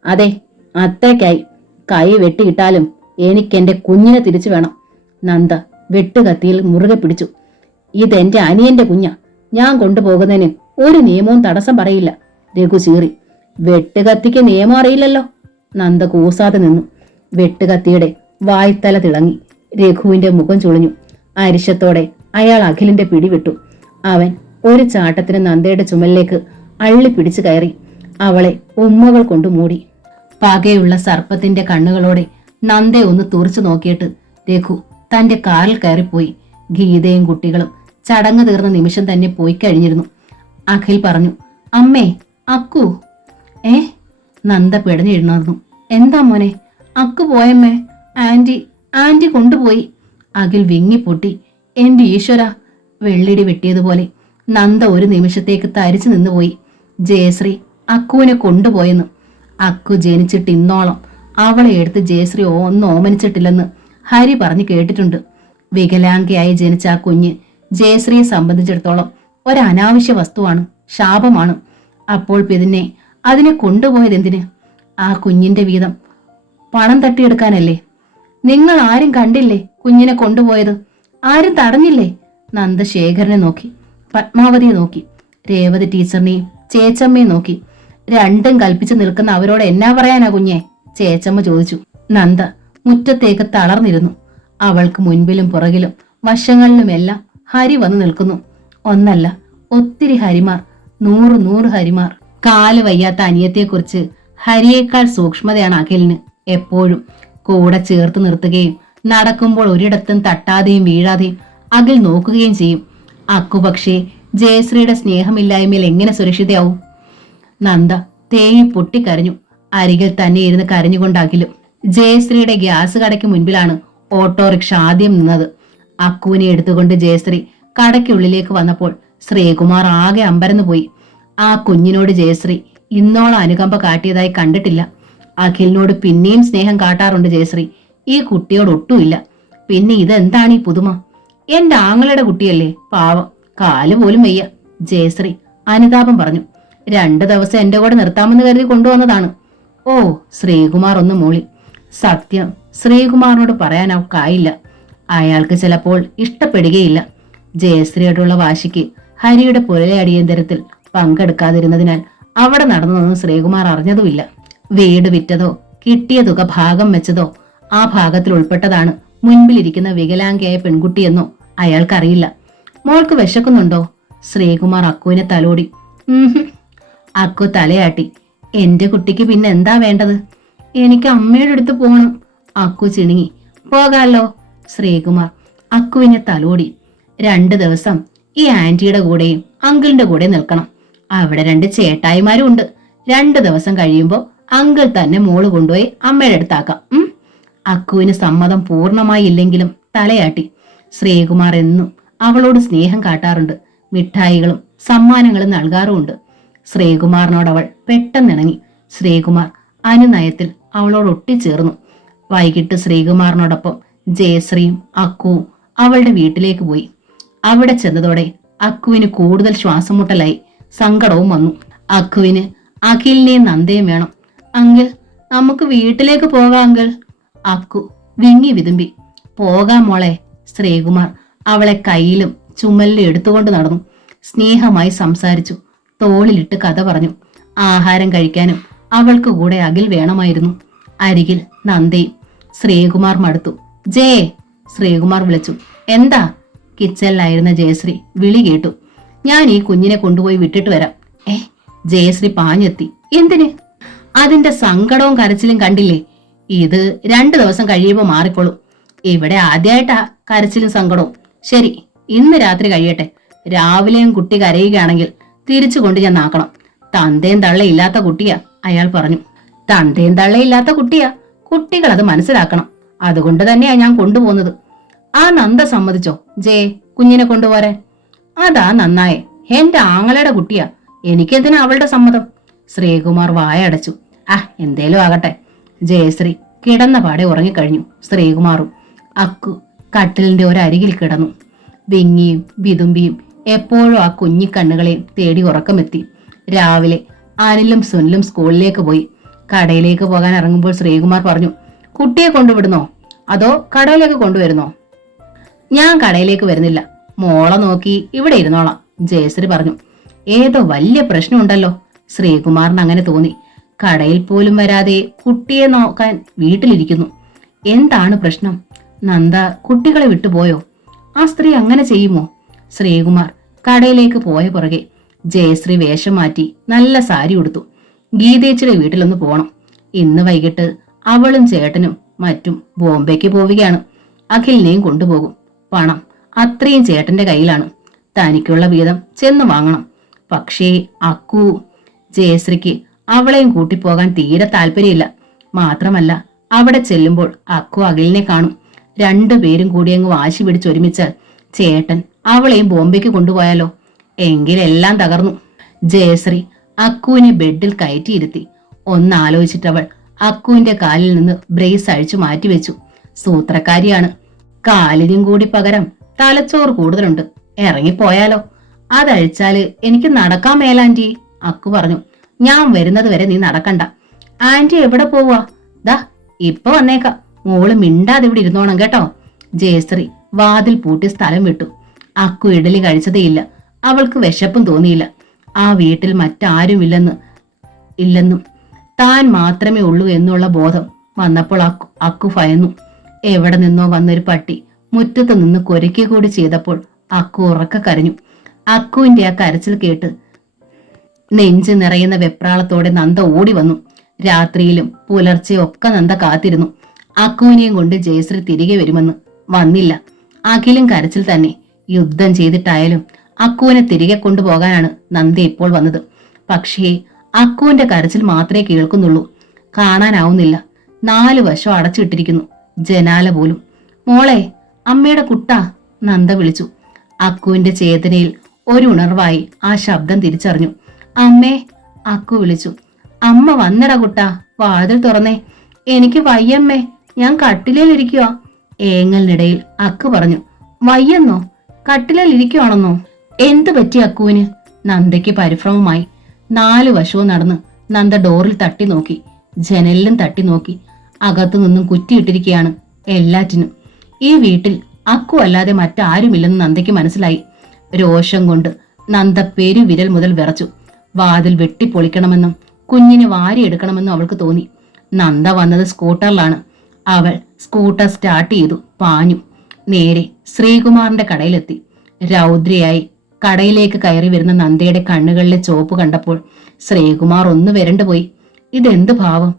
അതെ, അത്രയ്ക്കായി. കൈ വെട്ടിയിട്ടാലും എനിക്കെന്റെ കുഞ്ഞിനെ തിരിച്ചു വേണം. നന്ദ വെട്ടുകത്തിയിൽ മുറുകെ പിടിച്ചു. ഇതെന്റെ അനിയന്റെ കുഞ്ഞാ. ഞാൻ കൊണ്ടുപോകുന്നതിന് ഒരു നിയമവും തടസ്സം പറയില്ല. രഘു ചീറി. വെട്ടുകത്തിക്ക് നിയമം അറിയില്ലല്ലോ. നന്ദ കൂസാതെ നിന്നു. വെട്ടുകത്തിയുടെ വായ്ത്തല തിളങ്ങി. രഘുവിന്റെ മുഖം ചുളിഞ്ഞു. അരിശത്തോടെ അയാൾ അഖിലിന്റെ പിടിവിട്ടു. അവൻ ഒരു ചാട്ടത്തിന് നന്ദയുടെ ചുമലിലേക്ക് അള്ളി പിടിച്ചു കയറി. അവളെ ഉമ്മകൾ കൊണ്ട് മൂടി. പകയുള്ള സർപ്പത്തിന്റെ കണ്ണുകളോടെ നന്ദയെ ഒന്ന് തുറച്ചു നോക്കിയിട്ട് രഘു തന്റെ കാറിൽ കയറിപ്പോയി. ഗീതയും കുട്ടികളും ചടങ്ങ് തീർന്ന നിമിഷം തന്നെ പോയി കഴിഞ്ഞിരുന്നു. അഖിൽ പറഞ്ഞു, അമ്മേ, അക്കു! നന്ദ പിടഞ്ഞെഴുന്നേർന്നു. എന്താ മോനെ? അക്കു പോയമ്മേ. ആന്റി കൊണ്ടുപോയി. അഖിൽ വിങ്ങിപ്പൊട്ടി. എന്റെ ഈശ്വര! വെള്ളിടി വെട്ടിയതുപോലെ നന്ദ ഒരു നിമിഷത്തേക്ക് തരിച്ചു നിന്നുപോയി. ജയശ്രീ അക്കുവിനെ കൊണ്ടുപോയെന്ന്. അക്കു ജനിച്ചിട്ട് ഇന്നോളം അവളെ എടുത്ത് ജയശ്രീ ഒന്നും ഓമനിച്ചിട്ടില്ലെന്ന് ഹരി പറഞ്ഞു കേട്ടിട്ടുണ്ട്. വികലാംഗയായി ജനിച്ച ആ കുഞ്ഞ് ജയശ്രീയെ സംബന്ധിച്ചിടത്തോളം ഒരനാവശ്യ വസ്തുവാണ്, ശാപമാണ്. അപ്പോൾ പിന്നെ അതിനെ കൊണ്ടുപോയതെന്തിന്? ആ കുഞ്ഞിന്റെ വീതം പണം തട്ടിയെടുക്കാനല്ലേ? നിങ്ങൾ ആരും കണ്ടില്ലേ കുഞ്ഞിനെ കൊണ്ടുപോയത്? ആരും തടഞ്ഞില്ലേ? നന്ദ ശേഖരനെ നോക്കി, പത്മാവതിയെ നോക്കി, രേവതി ടീച്ചറിനെയും ചേച്ചമ്മയെ നോക്കി. രണ്ടും കൽപ്പിച്ചു നിൽക്കുന്ന അവരോട് എന്നാ പറയാനാ കുഞ്ഞെ? ചേച്ചമ്മ ചോദിച്ചു. നന്ദ മുറ്റത്തേക്ക് തളർന്നിരുന്നു. അവൾക്ക് മുൻപിലും പുറകിലും വശങ്ങളിലുമെല്ലാം ഹരി വന്നു നിൽക്കുന്നു. ഒന്നല്ല, ഒത്തിരി ഹരിമാർ, 100 ഹരിമാർ. കാല് വയ്യാത്ത അനിയത്തെക്കുറിച്ച് ഹരിയേക്കാൾ സൂക്ഷ്മതയാണ് അഖിലിന്. എപ്പോഴും കൂടെ ചേർത്ത് നിർത്തുകയും നടക്കുമ്പോൾ ഒരിടത്തും തട്ടാതെയും വീഴാതെയും അഖിൽ നോക്കുകയും ചെയ്യും. അക്കു പക്ഷേ ജയശ്രീയുടെ സ്നേഹമില്ലായ്മയിൽ എങ്ങനെ സുരക്ഷിതയാവും? നന്ദ തേങ്ങി പൊട്ടിക്കരഞ്ഞു. അരികിൽ തന്നെ ഇരുന്ന് കരഞ്ഞുകൊണ്ട് അഖിലും. ജയശ്രീയുടെ ഗ്യാസ് കടയ്ക്ക് മുൻപിലാണ് ഓട്ടോറിക്ഷ ആദ്യം നിന്നത്. അക്കുവിനെ എടുത്തുകൊണ്ട് ജയശ്രീ കടയ്ക്കുള്ളിലേക്ക് വന്നപ്പോൾ ശ്രീകുമാർ ആകെ അമ്പരന്നു പോയി. ആ കുഞ്ഞിനോട് ജയശ്രീ ഇന്നോളം അനുകമ്പ കാട്ടിയതായി കണ്ടിട്ടില്ല. അഖിലിനോട് പിന്നെയും സ്നേഹം കാട്ടാറുണ്ട് ജയശ്രീ, ഈ കുട്ടിയോട് ഒട്ടുമില്ല. പിന്നെ ഇതെന്താണ് ഈ പുതുമ? എന്റെ ആങ്ങളുടെ കുട്ടിയല്ലേ, പാവം, കാല് പോലും വയ്യ. ജയശ്രീ അനുതാപം പറഞ്ഞു. 2 ദിവസം എന്റെ കൂടെ നിർത്താമെന്ന് കരുതി കൊണ്ടുവന്നതാണ്. ഓ, ശ്രീകുമാർ ഒന്ന് മൂളി. സത്യം ശ്രീകുമാറിനോട് പറയാൻ അവൾക്കായില്ല. അയാൾക്ക് ചിലപ്പോൾ ഇഷ്ടപ്പെടുകയില്ല. ജയശ്രീയോടുള്ള വാശിക്ക് ഹരിയുടെ പുലരെ അടിയന്തരത്തിൽ പങ്കെടുക്കാതിരുന്നതിനാൽ അവിടെ നടന്നതൊന്നും ശ്രീകുമാർ അറിഞ്ഞതുമില്ല. വീട് വിറ്റതോ കിട്ടിയ തുക ഭാഗം വെച്ചതോ ആ ഭാഗത്തിൽ ഉൾപ്പെട്ടതാണ് മുൻപിലിരിക്കുന്ന വികലാംഗയായ പെൺകുട്ടിയെന്നോ അയാൾക്കറിയില്ല. മോൾക്ക് വിശക്കുന്നുണ്ടോ? ശ്രീകുമാർ അക്കുവിനെ തലോടി. അക്കു തലയാട്ടി. എന്റെ കുട്ടിക്ക് പിന്നെ എന്താ വേണ്ടത്? എനിക്ക് അമ്മയുടെ അടുത്ത് പോകണം. അക്കു ചിണുങ്ങി. പോകാലോ. ശ്രീകുമാർ അക്കുവിനെ തലോടി. 2 ദിവസം ഈ ആന്റിയുടെ കൂടെയും അങ്കിളിന്റെ കൂടെ നിൽക്കണം. അവിടെ 2 ചേട്ടായിമാരും ഉണ്ട്. 2 ദിവസം കഴിയുമ്പോ അങ്കിൾ തന്നെ മോള് കൊണ്ടുപോയി അമ്മയുടെ അടുത്താക്കാം. അക്കുവിന് സമ്മതം പൂർണ്ണമായി ഇല്ലെങ്കിലും തലയാട്ടി. ശ്രീകുമാർ എന്നും അവളോട് സ്നേഹം കാട്ടാറുണ്ട്. മിഠായികളും സമ്മാനങ്ങളും നൽകാറുമുണ്ട്. ശ്രീകുമാറിനോട് അവൾ പെട്ടെന്നിണങ്ങി. ശ്രീകുമാർ അനുനയത്തിൽ അവളോട് ഒട്ടിച്ചേർന്നു. വൈകിട്ട് ശ്രീകുമാറിനോടൊപ്പം ജയശ്രീയും അക്കുവും അവളുടെ വീട്ടിലേക്ക് പോയി. അവിടെ ചെന്നതോടെ അക്കുവിന് കൂടുതൽ ശ്വാസം മുട്ടലായി. സങ്കടവും വന്നു. അക്കുവിന് അഖിലിനെയും നന്ദയും വേണം. അങ്കിൾ, നമുക്ക് വീട്ടിലേക്ക് പോകാം അങ്കിൾ. അക്കു വിങ്ങി വിതുമ്പി. പോകാം മോളെ. ശ്രീകുമാർ അവളെ കയ്യിലും ചുമലിലും എടുത്തുകൊണ്ട് നടന്നു. സ്നേഹമായി സംസാരിച്ചു. തോളിലിട്ട് കഥ പറഞ്ഞു. ആഹാരം കഴിക്കാനും അവൾക്ക് കൂടെ അഖിൽ വേണമായിരുന്നു. അരികിൽ നന്ദയും. ശ്രീകുമാർ മടുത്തു. ജയ്, ശ്രീകുമാർ വിളിച്ചു. എന്താ? കിച്ചണിലായിരുന്ന ജയശ്രീ വിളി കേട്ടു. ഞാൻ ഈ കുഞ്ഞിനെ കൊണ്ടുപോയി വിട്ടിട്ട് വരാം. ജയശ്രീ പാഞ്ഞെത്തി. എന്തിന്? അതിന്റെ സങ്കടവും കരച്ചിലും കണ്ടില്ലേ? ഇത് 2 ദിവസം കഴിയുമ്പോൾ മാറിക്കോളും. ഇവിടെ ആദ്യമായിട്ടാ കരച്ചിലും സങ്കടവും. ശരി, ഇന്ന് രാത്രി കഴിയട്ടെ. രാവിലെയും കുട്ടി കരയുകയാണെങ്കിൽ തിരിച്ചു കൊണ്ട് ഞാൻ നാക്കണം. തന്തയും തള്ളയില്ലാത്ത കുട്ടിയാ, അയാൾ പറഞ്ഞു. തന്തയും തള്ളയില്ലാത്ത കുട്ടിയാ. കുട്ടികൾ അത് മനസ്സിലാക്കണം. അതുകൊണ്ട് തന്നെയാ ഞാൻ കൊണ്ടുപോകുന്നത്. ആ നന്ദ സമ്മതിച്ചോ ജയ് കുഞ്ഞിനെ കൊണ്ടുപോരാൻ? അതാ നന്നായേ. എന്റെ ആങ്ങളയുടെ കുട്ടിയാ. എനിക്കെന്തിനാ അവളുടെ സമ്മതം? ശ്രീകുമാർ വായടച്ചു. എന്തേലും ആകട്ടെ. ജയശ്രീ കിടന്ന പാടെ ഉറങ്ങിക്കഴിഞ്ഞു. ശ്രീകുമാറും. അക്കു കട്ടിലിന്റെ ഒരരികിൽ കിടന്നു. വിങ്ങിയും വിതുമ്പിയും എപ്പോഴും ആ കുഞ്ഞിക്കണ്ണുകളെയും തേടി ഉറക്കമെത്തി. രാവിലെ അനിലും സുനിലും സ്കൂളിലേക്ക് പോയി. കടയിലേക്ക് പോകാൻ ഇറങ്ങുമ്പോൾ ശ്രീകുമാർ പറഞ്ഞു, കുട്ടിയെ കൊണ്ടുവിടുന്നോ അതോ കടയിലേക്ക് കൊണ്ടുവരുന്നോ? ഞാൻ കടയിലേക്ക് വരുന്നില്ല, മോളെ നോക്കി ഇവിടെ ഇരുന്നോളാം, ജയശ്രീ പറഞ്ഞു. ഏതോ വലിയ പ്രശ്നമുണ്ടല്ലോ. ശ്രീകുമാറിന് അങ്ങനെ തോന്നി. കടയിൽ പോലും വരാതെ കുട്ടിയെ നോക്കാൻ വീട്ടിലിരിക്കുന്നു. എന്താണ് പ്രശ്നം? നന്ദ കുട്ടികളെ വിട്ടുപോയോ? ആ സ്ത്രീ അങ്ങനെ ചെയ്യുമോ? ശ്രീകുമാർ കടയിലേക്ക് പോയ പുറകെ ജയശ്രീ വേഷം മാറ്റി നല്ല സാരി ഉടുത്തു. ഗീതേച്ചിയുടെ വീട്ടിലൊന്ന് പോണം. ഇന്ന് വൈകിട്ട് അവളും ചേട്ടനും മറ്റും ബോംബെക്ക് പോവുകയാണ്. അഖിലിനെയും കൊണ്ടുപോകും. പണം അത്രയും ചേട്ടന്റെ കയ്യിലാണ്. തനിക്കുള്ള വീതം ചെന്ന് വാങ്ങണം. പക്ഷേ അക്കു, ജയശ്രീക്ക് അവളെയും കൂട്ടിപ്പോകാൻ തീരെ താല്പര്യമില്ല. മാത്രമല്ല അവിടെ ചെല്ലുമ്പോൾ അക്കു അഖിലിനെ കാണും. 2 പേരും കൂടി അങ്ങ് വാശി പിടിച്ചൊരുമിച്ചാൽ ചേട്ടൻ അവളെയും ബോംബെക്ക് കൊണ്ടുപോയാലോ? എങ്കിലെല്ലാം തകർന്നു. ജയശ്രീ അക്കുവിനെ ബെഡിൽ കയറ്റിയിരുത്തി. ഒന്നാലോചിച്ചിട്ടവൾ അക്കുവിന്റെ കാലിൽ നിന്ന് ബ്രേസ് അഴിച്ചു മാറ്റിവെച്ചു. സൂത്രക്കാരിയാണ്. കാലിനും കൂടി പകരം തലച്ചോറ് കൂടുതലുണ്ട്. ഇറങ്ങിപ്പോയാലോ? അതഴിച്ചാല് എനിക്ക് നടക്കാൻ മേലാന്റി, അക്കു പറഞ്ഞു. ഞാൻ വരുന്നത് വരെ നീ നടക്കണ്ട. ആന്റി എവിടെ പോവാ? ദാ ഇപ്പൊ വന്നേക്കാം. മോള് മിണ്ടാതെ ഇവിടെ ഇരുന്നോണം കേട്ടോ. ജയശ്രീ വാതിൽ പൂട്ടി സ്ഥലം വിട്ടു. അക്കു ഇഡലി കഴിച്ചതേയില്ല. അവൾക്ക് വിശപ്പും തോന്നിയില്ല. ആ വീട്ടിൽ മറ്റാരുമില്ലെന്നും താൻ മാത്രമേ ഉള്ളൂ എന്നുള്ള ബോധം വന്നപ്പോൾ അക്കു ഭയന്നു. എവിടെ നിന്നോ വന്നൊരു പട്ടി മുറ്റത്ത് നിന്ന് കുരയ്ക്കുക കൂടി ചെയ്തപ്പോൾ അക്കു ഉറക്ക കരഞ്ഞു. അക്കുവിന്റെ ആ കരച്ചിൽ കേട്ട് നെഞ്ച് നിറയുന്ന വെപ്രാളത്തോടെ നന്ദ ഓടി വന്നു. രാത്രിയിലും പുലർച്ചെയും ഒക്കെ നന്ദ കാത്തിരുന്നു. അക്കുവിനെയും കൊണ്ട് ജയശ്രീ തിരികെ വരുമെന്ന്. വന്നില്ല. അഖിലും കരച്ചിൽ തന്നെ. യുദ്ധം ചെയ്തിട്ടായാലും അക്കുവിനെ തിരികെ കൊണ്ടുപോകാനാണ് നന്ദ ഇപ്പോൾ വന്നത്. പക്ഷേ അക്കുവിന്റെ കരച്ചിൽ മാത്രമേ കേൾക്കുന്നുള്ളൂ. കാണാനാവുന്നില്ല. 4 വശം അടച്ചിട്ടിരിക്കുന്നു. ജനാല പോലും. മോളെ, അമ്മയുടെ കുട്ടാ, നന്ദ വിളിച്ചു. അക്കുവിന്റെ ചേതനയിൽ ഒരു ഉണർവായി ആ ശബ്ദം തിരിച്ചറിഞ്ഞു. അമ്മേ, അക്കു വിളിച്ചു. അമ്മ വന്നടാ കുട്ടാ, വാതിൽ തുറന്നേ. എനിക്ക് വയ്യമ്മേ, ഞാൻ കട്ടിലേലിരിക്കുക. ഏങ്ങലിനിടയിൽ അക്കു പറഞ്ഞു. വയ്യെന്നോ? കട്ടിലേലിരിക്കുവാണെന്നോ? എന്തു പറ്റി അക്കുവിന്? നന്ദയ്ക്ക് പരിഭ്രമമായി. 4 വശവും നടന്ന് നന്ദ ഡോറിൽ തട്ടി നോക്കി. ജനലിലും തട്ടി നോക്കി. അകത്തു നിന്നും കുറ്റിയിട്ടിരിക്കുകയാണ് എല്ലാറ്റിനും. ഈ വീട്ടിൽ അക്കു അല്ലാതെ മറ്റാരുമില്ലെന്ന് നന്ദയ്ക്ക് മനസ്സിലായി. രോഷം കൊണ്ട് നന്ദ പെരുവിരൽ മുതൽ വിറച്ചു. വാതിൽ വെട്ടിപ്പൊളിക്കണമെന്നും കുഞ്ഞിനെ വാരിയെടുക്കണമെന്നും അവൾക്ക് തോന്നി. നന്ദ വന്നത് സ്കൂട്ടറിലാണ്. അവൾ സ്കൂട്ടർ സ്റ്റാർട്ട് ചെയ്തു പാഞ്ഞു. നേരെ ശ്രീകുമാറിന്റെ കടയിലെത്തി. രൗദ്രയായി കടയിലേക്ക് കയറി വരുന്ന നന്ദയുടെ കണ്ണുകളിലെ ചോപ്പ് കണ്ടപ്പോൾ ശ്രീകുമാർ ഒന്ന് വരണ്ടുപോയി. ഇതെന്ത് ഭാവം?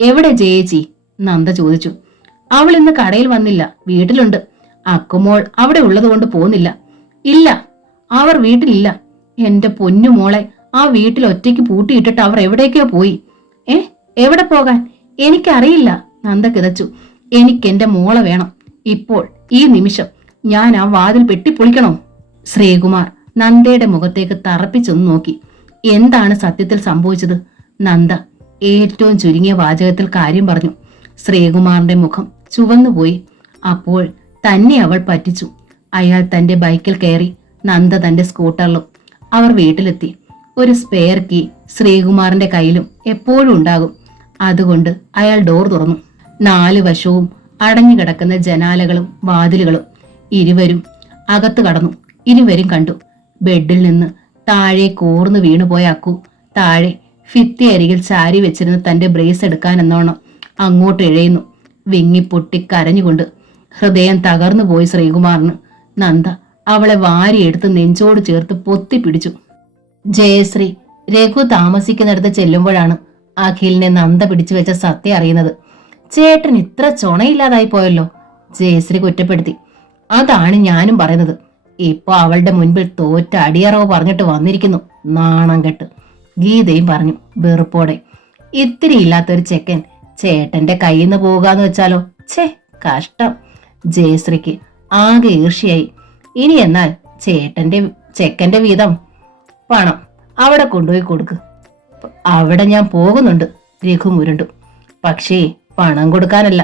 എവിടെ ജയേച്ചി? നന്ദ ചോദിച്ചു. അവൾ ഇന്ന് കടയിൽ വന്നില്ല, വീട്ടിലുണ്ട്. അക്കുമോൾ അവിടെ ഉള്ളതുകൊണ്ട് പോന്നില്ല. ഇല്ല, അവർ വീട്ടിലില്ല. എന്റെ പൊന്നു മോളെ ആ വീട്ടിൽ ഒറ്റയ്ക്ക് പൂട്ടിയിട്ടിട്ട് അവർ എവിടേക്കോ പോയി. എവിടെ പോകാൻ? എനിക്കറിയില്ല. നന്ദ കിതച്ചു. എനിക്കെന്റെ മോളെ വേണം ഇപ്പോൾ, ഈ നിമിഷം. ഞാൻ ആ വാതിൽ പെട്ടിപ്പൊളിക്കണോ? ശ്രീകുമാർ നന്ദയുടെ മുഖത്തേക്ക് തറപ്പിച്ചൊന്നു നോക്കി. എന്താണ് സത്യത്തിൽ സംഭവിച്ചത്? നന്ദ ഏറ്റവും ചുരുങ്ങിയ വാചകത്തിൽ കാര്യം പറഞ്ഞു. ശ്രീകുമാറിന്റെ മുഖം ചുവന്നുപോയി. അപ്പോൾ തന്നെ അവൾ പറ്റിച്ചു. അയാൾ തന്റെ ബൈക്കിൽ കയറി, നന്ദ തന്റെ സ്കൂട്ടറിലും. അവർ വീട്ടിലെത്തി. ഒരു സ്പെയർ കീ ശ്രീകുമാറിന്റെ കയ്യിലും എപ്പോഴും ഉണ്ടാകും. അതുകൊണ്ട് അയാൾ ഡോർ തുറന്നു. 4 വശവും അടഞ്ഞുകിടക്കുന്ന ജനാലകളും വാതിലുകളും. ഇരുവരും അകത്ത് കടന്നു. ഇരുവരും കണ്ടു. ബെഡിൽ നിന്ന് താഴെ കൂർന്നു വീണുപോയ അക്കു താഴെ ഭിത്തി അരികിൽ ചാരി വെച്ചിരുന്ന തന്റെ ബ്രേസ് എടുക്കാനെന്നോണം അങ്ങോട്ട് ഇഴയുന്നു. വിങ്ങിപ്പൊട്ടി കരഞ്ഞുകൊണ്ട്. ഹൃദയം തകർന്നു പോയി ശ്രീകുമാറിന്. നന്ദ അവളെ വാരിയെടുത്ത് നെഞ്ചോട് ചേർത്ത് പൊത്തിപ്പിടിച്ചു. ജയശ്രീ രഘു താമസിക്കുന്നിടത്ത് ചെല്ലുമ്പോഴാണ് അഖിലിനെ നന്ദ പിടിച്ചു വെച്ച സത്യം അറിയുന്നത്. ചേട്ടൻ ഇത്ര ചൊണയില്ലാതായി പോയല്ലോ, ജയശ്രീ കുറ്റപ്പെടുത്തി. അതാണ് ഞാനും പറയുന്നത്. ഇപ്പൊ അവളുടെ മുൻപിൽ തോറ്റ അടിയറവ് പറഞ്ഞിട്ട് വന്നിരിക്കുന്നു, നാണം കെട്ട്. ഗീതയും പറഞ്ഞു വെറുപ്പോടെ. ഇത്തിരി ഇല്ലാത്തൊരു ചെക്കൻ ചേട്ടന്റെ കയ്യിൽ നിന്ന് പോകാന്ന് വെച്ചാലോ? ഛേ, കഷ്ടം. ജയശ്രീക്ക് ആകെ ഈർഷ്യായി. ഇനി എന്നാൽ ചെക്കന്റെ വീതം പണം അവിടെ കൊണ്ടുപോയി കൊടുക്ക്. അവിടെ ഞാൻ പോകുന്നുണ്ട്, രഘു മുരണ്ടു. പക്ഷേ പണം കൊടുക്കാനല്ല,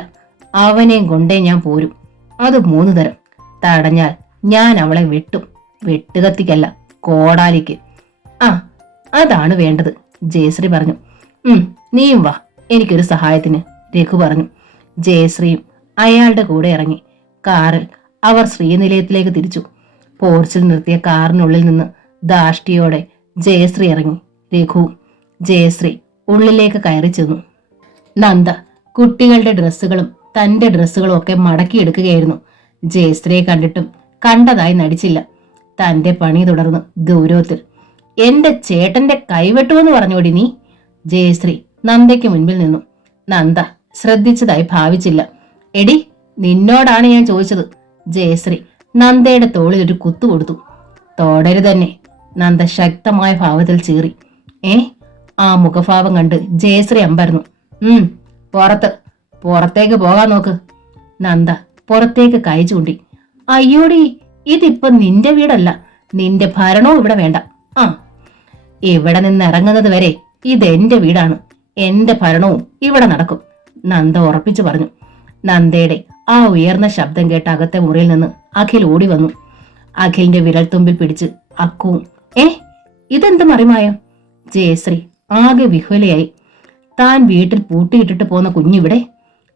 അവനെയും കൊണ്ടേ ഞാൻ പോരും. അത് 3 തരം. തടഞ്ഞാൽ ഞാൻ അവളെ വെട്ടും. വെട്ടുകത്തിക്കല്ല, കോടാലിക്ക്. ആ, അതാണ് വേണ്ടത്, ജയശ്രീ പറഞ്ഞു. നീയും വാ എനിക്കൊരു സഹായത്തിന്, രഘു പറഞ്ഞു. ജയശ്രീയും അയാളുടെ കൂടെ ഇറങ്ങി. കാറിൽ അവർ ശ്രീനിലയത്തിലേക്ക് തിരിച്ചു. പോർച്ചിൽ നിർത്തിയ കാറിനുള്ളിൽ നിന്ന് ധാഷ്ടിയോടെ ജയശ്രീ ഇറങ്ങി. രഘുവും ജയശ്രീ ഉള്ളിലേക്ക് കയറി ചെന്നു. നന്ദ കുട്ടികളുടെ ഡ്രസ്സുകളും തന്റെ ഡ്രസ്സുകളും ഒക്കെ മടക്കിയെടുക്കുകയായിരുന്നു. ജയശ്രീയെ കണ്ടിട്ടും കണ്ടതായി നടിച്ചില്ല. തന്റെ പണി തുടർന്ന് ഗൗരവത്തിൽ. എന്റെ ചേട്ടന്റെ കൈവെട്ടുമെന്ന് പറഞ്ഞോടി നീ? ജയശ്രീ നന്ദയ്ക്ക് മുൻപിൽ നിന്നു. നന്ദ ശ്രദ്ധിച്ചതായി ഭാവിച്ചില്ല. എടി, നിന്നോടാണ് ഞാൻ ചോദിച്ചത്. ജയശ്രീ നന്ദയുടെ തോളിൽ ഒരു കുത്തു കൊടുത്തു. തോടരുതന്നെ, നന്ദ ശക്തമായ ഭാവത്തിൽ ചീറി. ആ മുഖഭാവം കണ്ട് ജയശ്രീ അമ്പരന്നു. പുറത്തേക്ക് പോകാൻ നോക്ക്. നന്ദ പുറത്തേക്ക് കൈ ചൂണ്ടി. അയ്യോടി, ഇതിപ്പൊ നിന്റെ വീടല്ല, നിന്റെ ഭരണവും ഇവിടെ വേണ്ട. ഇവിടെ നിന്ന് ഇറങ്ങുന്നത് വരെ ഇതെന്റെ വീടാണ്, എന്റെ ഭരണവും ഇവിടെ നടക്കും, നന്ദ ഉറപ്പിച്ചു പറഞ്ഞു. നന്ദയുടെ ആ ഉയർന്ന ശബ്ദം കേട്ട അകത്തെ മുറിയിൽ നിന്ന് അഖിൽ ഓടി വന്നു. അഖിലിന്റെ വിരൽത്തുമ്പിൽ പിടിച്ച് അക്കുവും. ഇതെന്ത് മറിമായം? ജയശ്രീ ആകെ വിഹ്വലയായി. താൻ വീട്ടിൽ പൂട്ടിയിട്ടിട്ട് പോന്ന കുഞ്ഞിവിടെ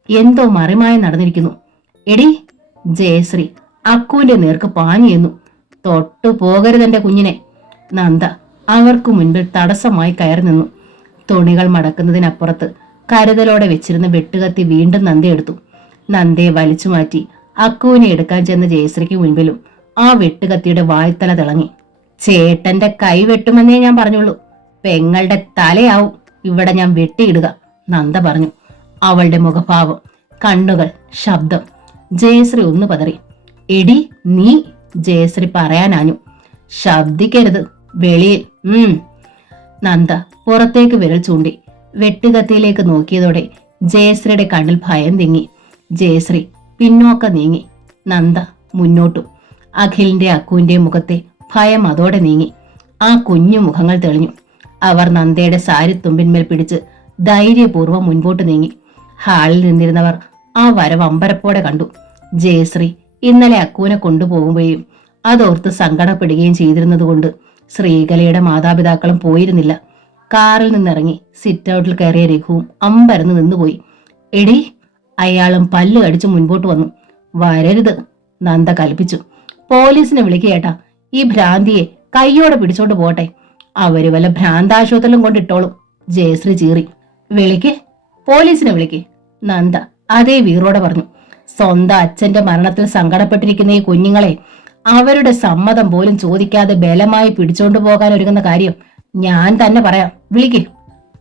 എന്തോ മറിമായം നടന്നിരിക്കുന്നു. എടി, ജയശ്രീ അക്കുവിന്റെ നേർക്ക് പാഞ്ഞു. തൊട്ടു പോകരുതെന്റെ കുഞ്ഞിനെ. നന്ദ അവർക്ക് മുൻപിൽ തടസ്സമായി കയറി നിന്നു. തുണികൾ മടക്കുന്നതിനപ്പുറത്ത് കരുതലോടെ വെച്ചിരുന്ന വെട്ടുകത്തി വീണ്ടും നന്ദ എടുത്തു. നന്ദയെ വലിച്ചു മാറ്റി അക്കുവിനെ എടുക്കാൻ ചെന്ന ജയശ്രീക്ക് മുൻപിലും ആ വെട്ടുകത്തിയുടെ വായ്ത്തല തിളങ്ങി. ചേട്ടന്റെ കൈ വെട്ടുമെന്നേ ഞാൻ പറഞ്ഞുള്ളൂ, പെങ്ങളുടെ തലയാവും ഇവിടെ ഞാൻ വെട്ടിയിടുക, നന്ദ പറഞ്ഞു. അവളുടെ മുഖഭാവം, കണ്ണുകൾ, ശബ്ദം. ജയശ്രീ ഒന്ന് പതറി. എടി നീ, ജയശ്രീ പറയാനാഞ്ഞു. ശബ്ദിക്കരുത്, വെളിയിൽ. നന്ദ പുറത്തേക്ക് വിരൽ ചൂണ്ടി. വെട്ടുകത്തിയിലേക്ക് നോക്കിയതോടെ ജയശ്രീയുടെ കണ്ണിൽ ഭയം തിങ്ങി. ജയശ്രീ പിന്നോക്കം നീങ്ങി. നന്ദ മുന്നോട്ടും. അഖിലിന്റെ അക്കുവിന്റെ മുഖത്തെ ഭയം അതോടെ നീങ്ങി. ആ കുഞ്ഞു മുഖങ്ങൾ തെളിഞ്ഞു. അവർ നന്ദയുടെ സാരിത്തുമ്പിന്മേൽ പിടിച്ച് ധൈര്യപൂർവ്വം മുൻപോട്ട് നീങ്ങി. ഹാളിൽ നിന്നിരുന്നവർ ആ വരവ് അമ്പരപ്പോടെ കണ്ടു. ജയശ്രീ ഇന്നലെ അക്കുവിനെ കൊണ്ടുപോകുകയും അതോർത്ത് സങ്കടപ്പെടുകയും ചെയ്തിരുന്നതുകൊണ്ട് ശ്രീകലയുടെ മാതാപിതാക്കളും പോയിരുന്നില്ല. കാറിൽ നിന്നിറങ്ങി സിറ്റ് ഔട്ടിൽ കയറിയ രഘുവും അമ്പരന്ന് നിന്നുപോയി. എടി, അയാളും പല്ല് കടിച്ച് മുൻപോട്ട് വന്നു. വരരുത്, നന്ദ കൽപ്പിച്ചു. പോലീസിനെ വിളിക്കേട്ടാ, ഈ ഭ്രാന്തിയെ കയ്യോടെ പിടിച്ചോണ്ട് പോട്ടെ. അവര് വല്ല ഭ്രാന്താശുപത്രിയിലും കൊണ്ടിട്ടോളും. ജയശ്രീ ചീറി. വിളിക്ക്, പോലീസിനെ വിളിക്ക്, നന്ദ അതേ വീറോടെ പറഞ്ഞു. സ്വന്തം അച്ഛന്റെ മരണത്തിൽ സങ്കടപ്പെട്ടിരിക്കുന്ന ഈ കുഞ്ഞുങ്ങളെ അവരുടെ സമ്മതം പോലും ചോദിക്കാതെ ബലമായി പിടിച്ചോണ്ടു പോകാൻ ഒരുങ്ങുന്ന കാര്യം ഞാൻ തന്നെ പറയാം. വിളിക്ക്.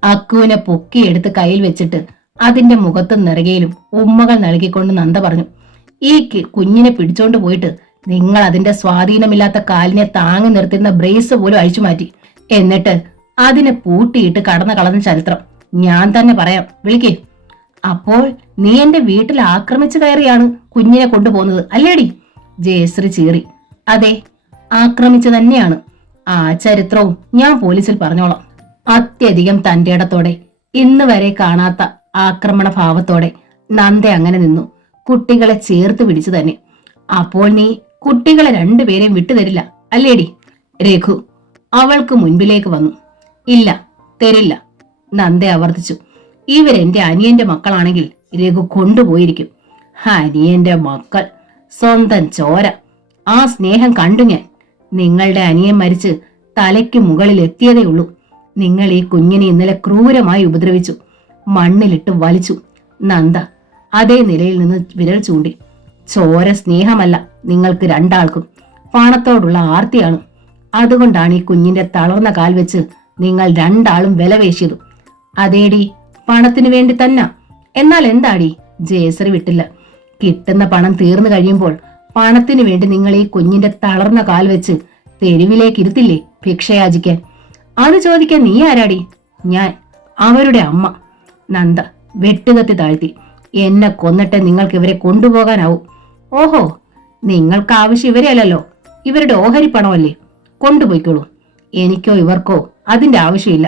അക്കുവിനെ പൊക്കിയെടുത്ത് കയ്യിൽ വെച്ചിട്ട് അതിന്റെ മുഖത്തും നിറകയിലും ഉമ്മകൾ നൽകിക്കൊണ്ട് നന്ദ പറഞ്ഞു. ഈ കുഞ്ഞിനെ പിടിച്ചോണ്ട് പോയിട്ട് നിങ്ങൾ അതിന്റെ സ്വാധീനമില്ലാത്ത കാലിനെ താങ്ങി നിർത്തുന്ന ബ്രേസ് പോലും അഴിച്ചു മാറ്റി. എന്നിട്ട് അതിനെ പൂട്ടിയിട്ട് കടന്നു കളഞ്ഞ ചരിത്രം ഞാൻ തന്നെ പറയാം. വിളിക്കേ. അപ്പോൾ നീ എന്റെ വീട്ടിൽ ആക്രമിച്ചു കയറിയാണ് കുഞ്ഞിനെ കൊണ്ടുപോകുന്നത് അല്ലേടി? ജയശ്രീ ചീറി. അതെ, ആക്രമിച്ചു തന്നെയാണ്. ആ ചരിത്രവും ഞാൻ പോലീസിൽ പറഞ്ഞോളാം. അത്യധികം തന്റെ ഇടത്തോടെ ഇന്ന് വരെ കാണാത്ത ആക്രമണ ഭാവത്തോടെ നന്ദ അങ്ങനെ നിന്നു, കുട്ടികളെ ചേർത്ത് പിടിച്ചു തന്നെ. അപ്പോൾ നീ കുട്ടികളെ രണ്ടുപേരെയും വിട്ടുതരില്ല അല്ലേടി? രഘു അവൾക്ക് മുൻപിലേക്ക് വന്നു. ഇല്ല, തരില്ല, നന്ദ ആവർത്തിച്ചു. ഇവരെന്റെ അനിയന്റെ മക്കളാണെങ്കിൽ രഘു കൊണ്ടുപോയിരിക്കും. അനിയന്റെ മക്കൾ, സ്വന്തം ചോര, ആ സ്നേഹം കണ്ടു ഞാൻ. നിങ്ങളുടെ അനിയൻ മരിച്ച് തലയ്ക്ക് മുകളിൽ എത്തിയതേ ഉള്ളൂ. നിങ്ങൾ ഈ കുഞ്ഞിനെ ഇന്നലെ ക്രൂരമായി ഉപദ്രവിച്ചു, മണ്ണിലിട്ട് വലിച്ചു. നന്ദ അതേ നിലയിൽ നിന്ന് വിരൽ ചൂണ്ടി. ചോര സ്നേഹമല്ല നിങ്ങൾക്ക് രണ്ടാൾക്കും, പണത്തോടുള്ള ആർത്തിയാണ്. അതുകൊണ്ടാണ് ഈ കുഞ്ഞിന്റെ തളർന്ന കാൽ വെച്ച് നിങ്ങൾ രണ്ടാളും വിലവേശിയതും. അതേടി, പണത്തിനു വേണ്ടി തന്നെ. എന്നാൽ എന്താടി? ജയശ്രീ വിട്ടില്ല. കിട്ടുന്ന പണം തീർന്നു കഴിയുമ്പോൾ പണത്തിനു വേണ്ടി നിങ്ങൾ ഈ കുഞ്ഞിന്റെ തളർന്ന കാൽ വെച്ച് തെരുവിലേക്ക് ഇരുത്തില്ലേ ഭിക്ഷയാചിക്കാൻ? അത് ചോദിക്കാൻ നീ ആരാടി? ഞാൻ, അവരുടെ അമ്മ. നന്ദ വെട്ടുകത്തി താഴ്ത്തി. എന്നെ കൊന്നിട്ട് നിങ്ങൾക്ക് ഇവരെ കൊണ്ടുപോകാനാവും. ഓഹോ, നിങ്ങൾക്ക് ആവശ്യം ഇവരെയല്ലോ, ഇവരുടെ ഓഹരി പണമല്ലേ? കൊണ്ടുപോയിക്കോളൂ. എനിക്കോ ഇവർക്കോ അതിന്റെ ആവശ്യമില്ല.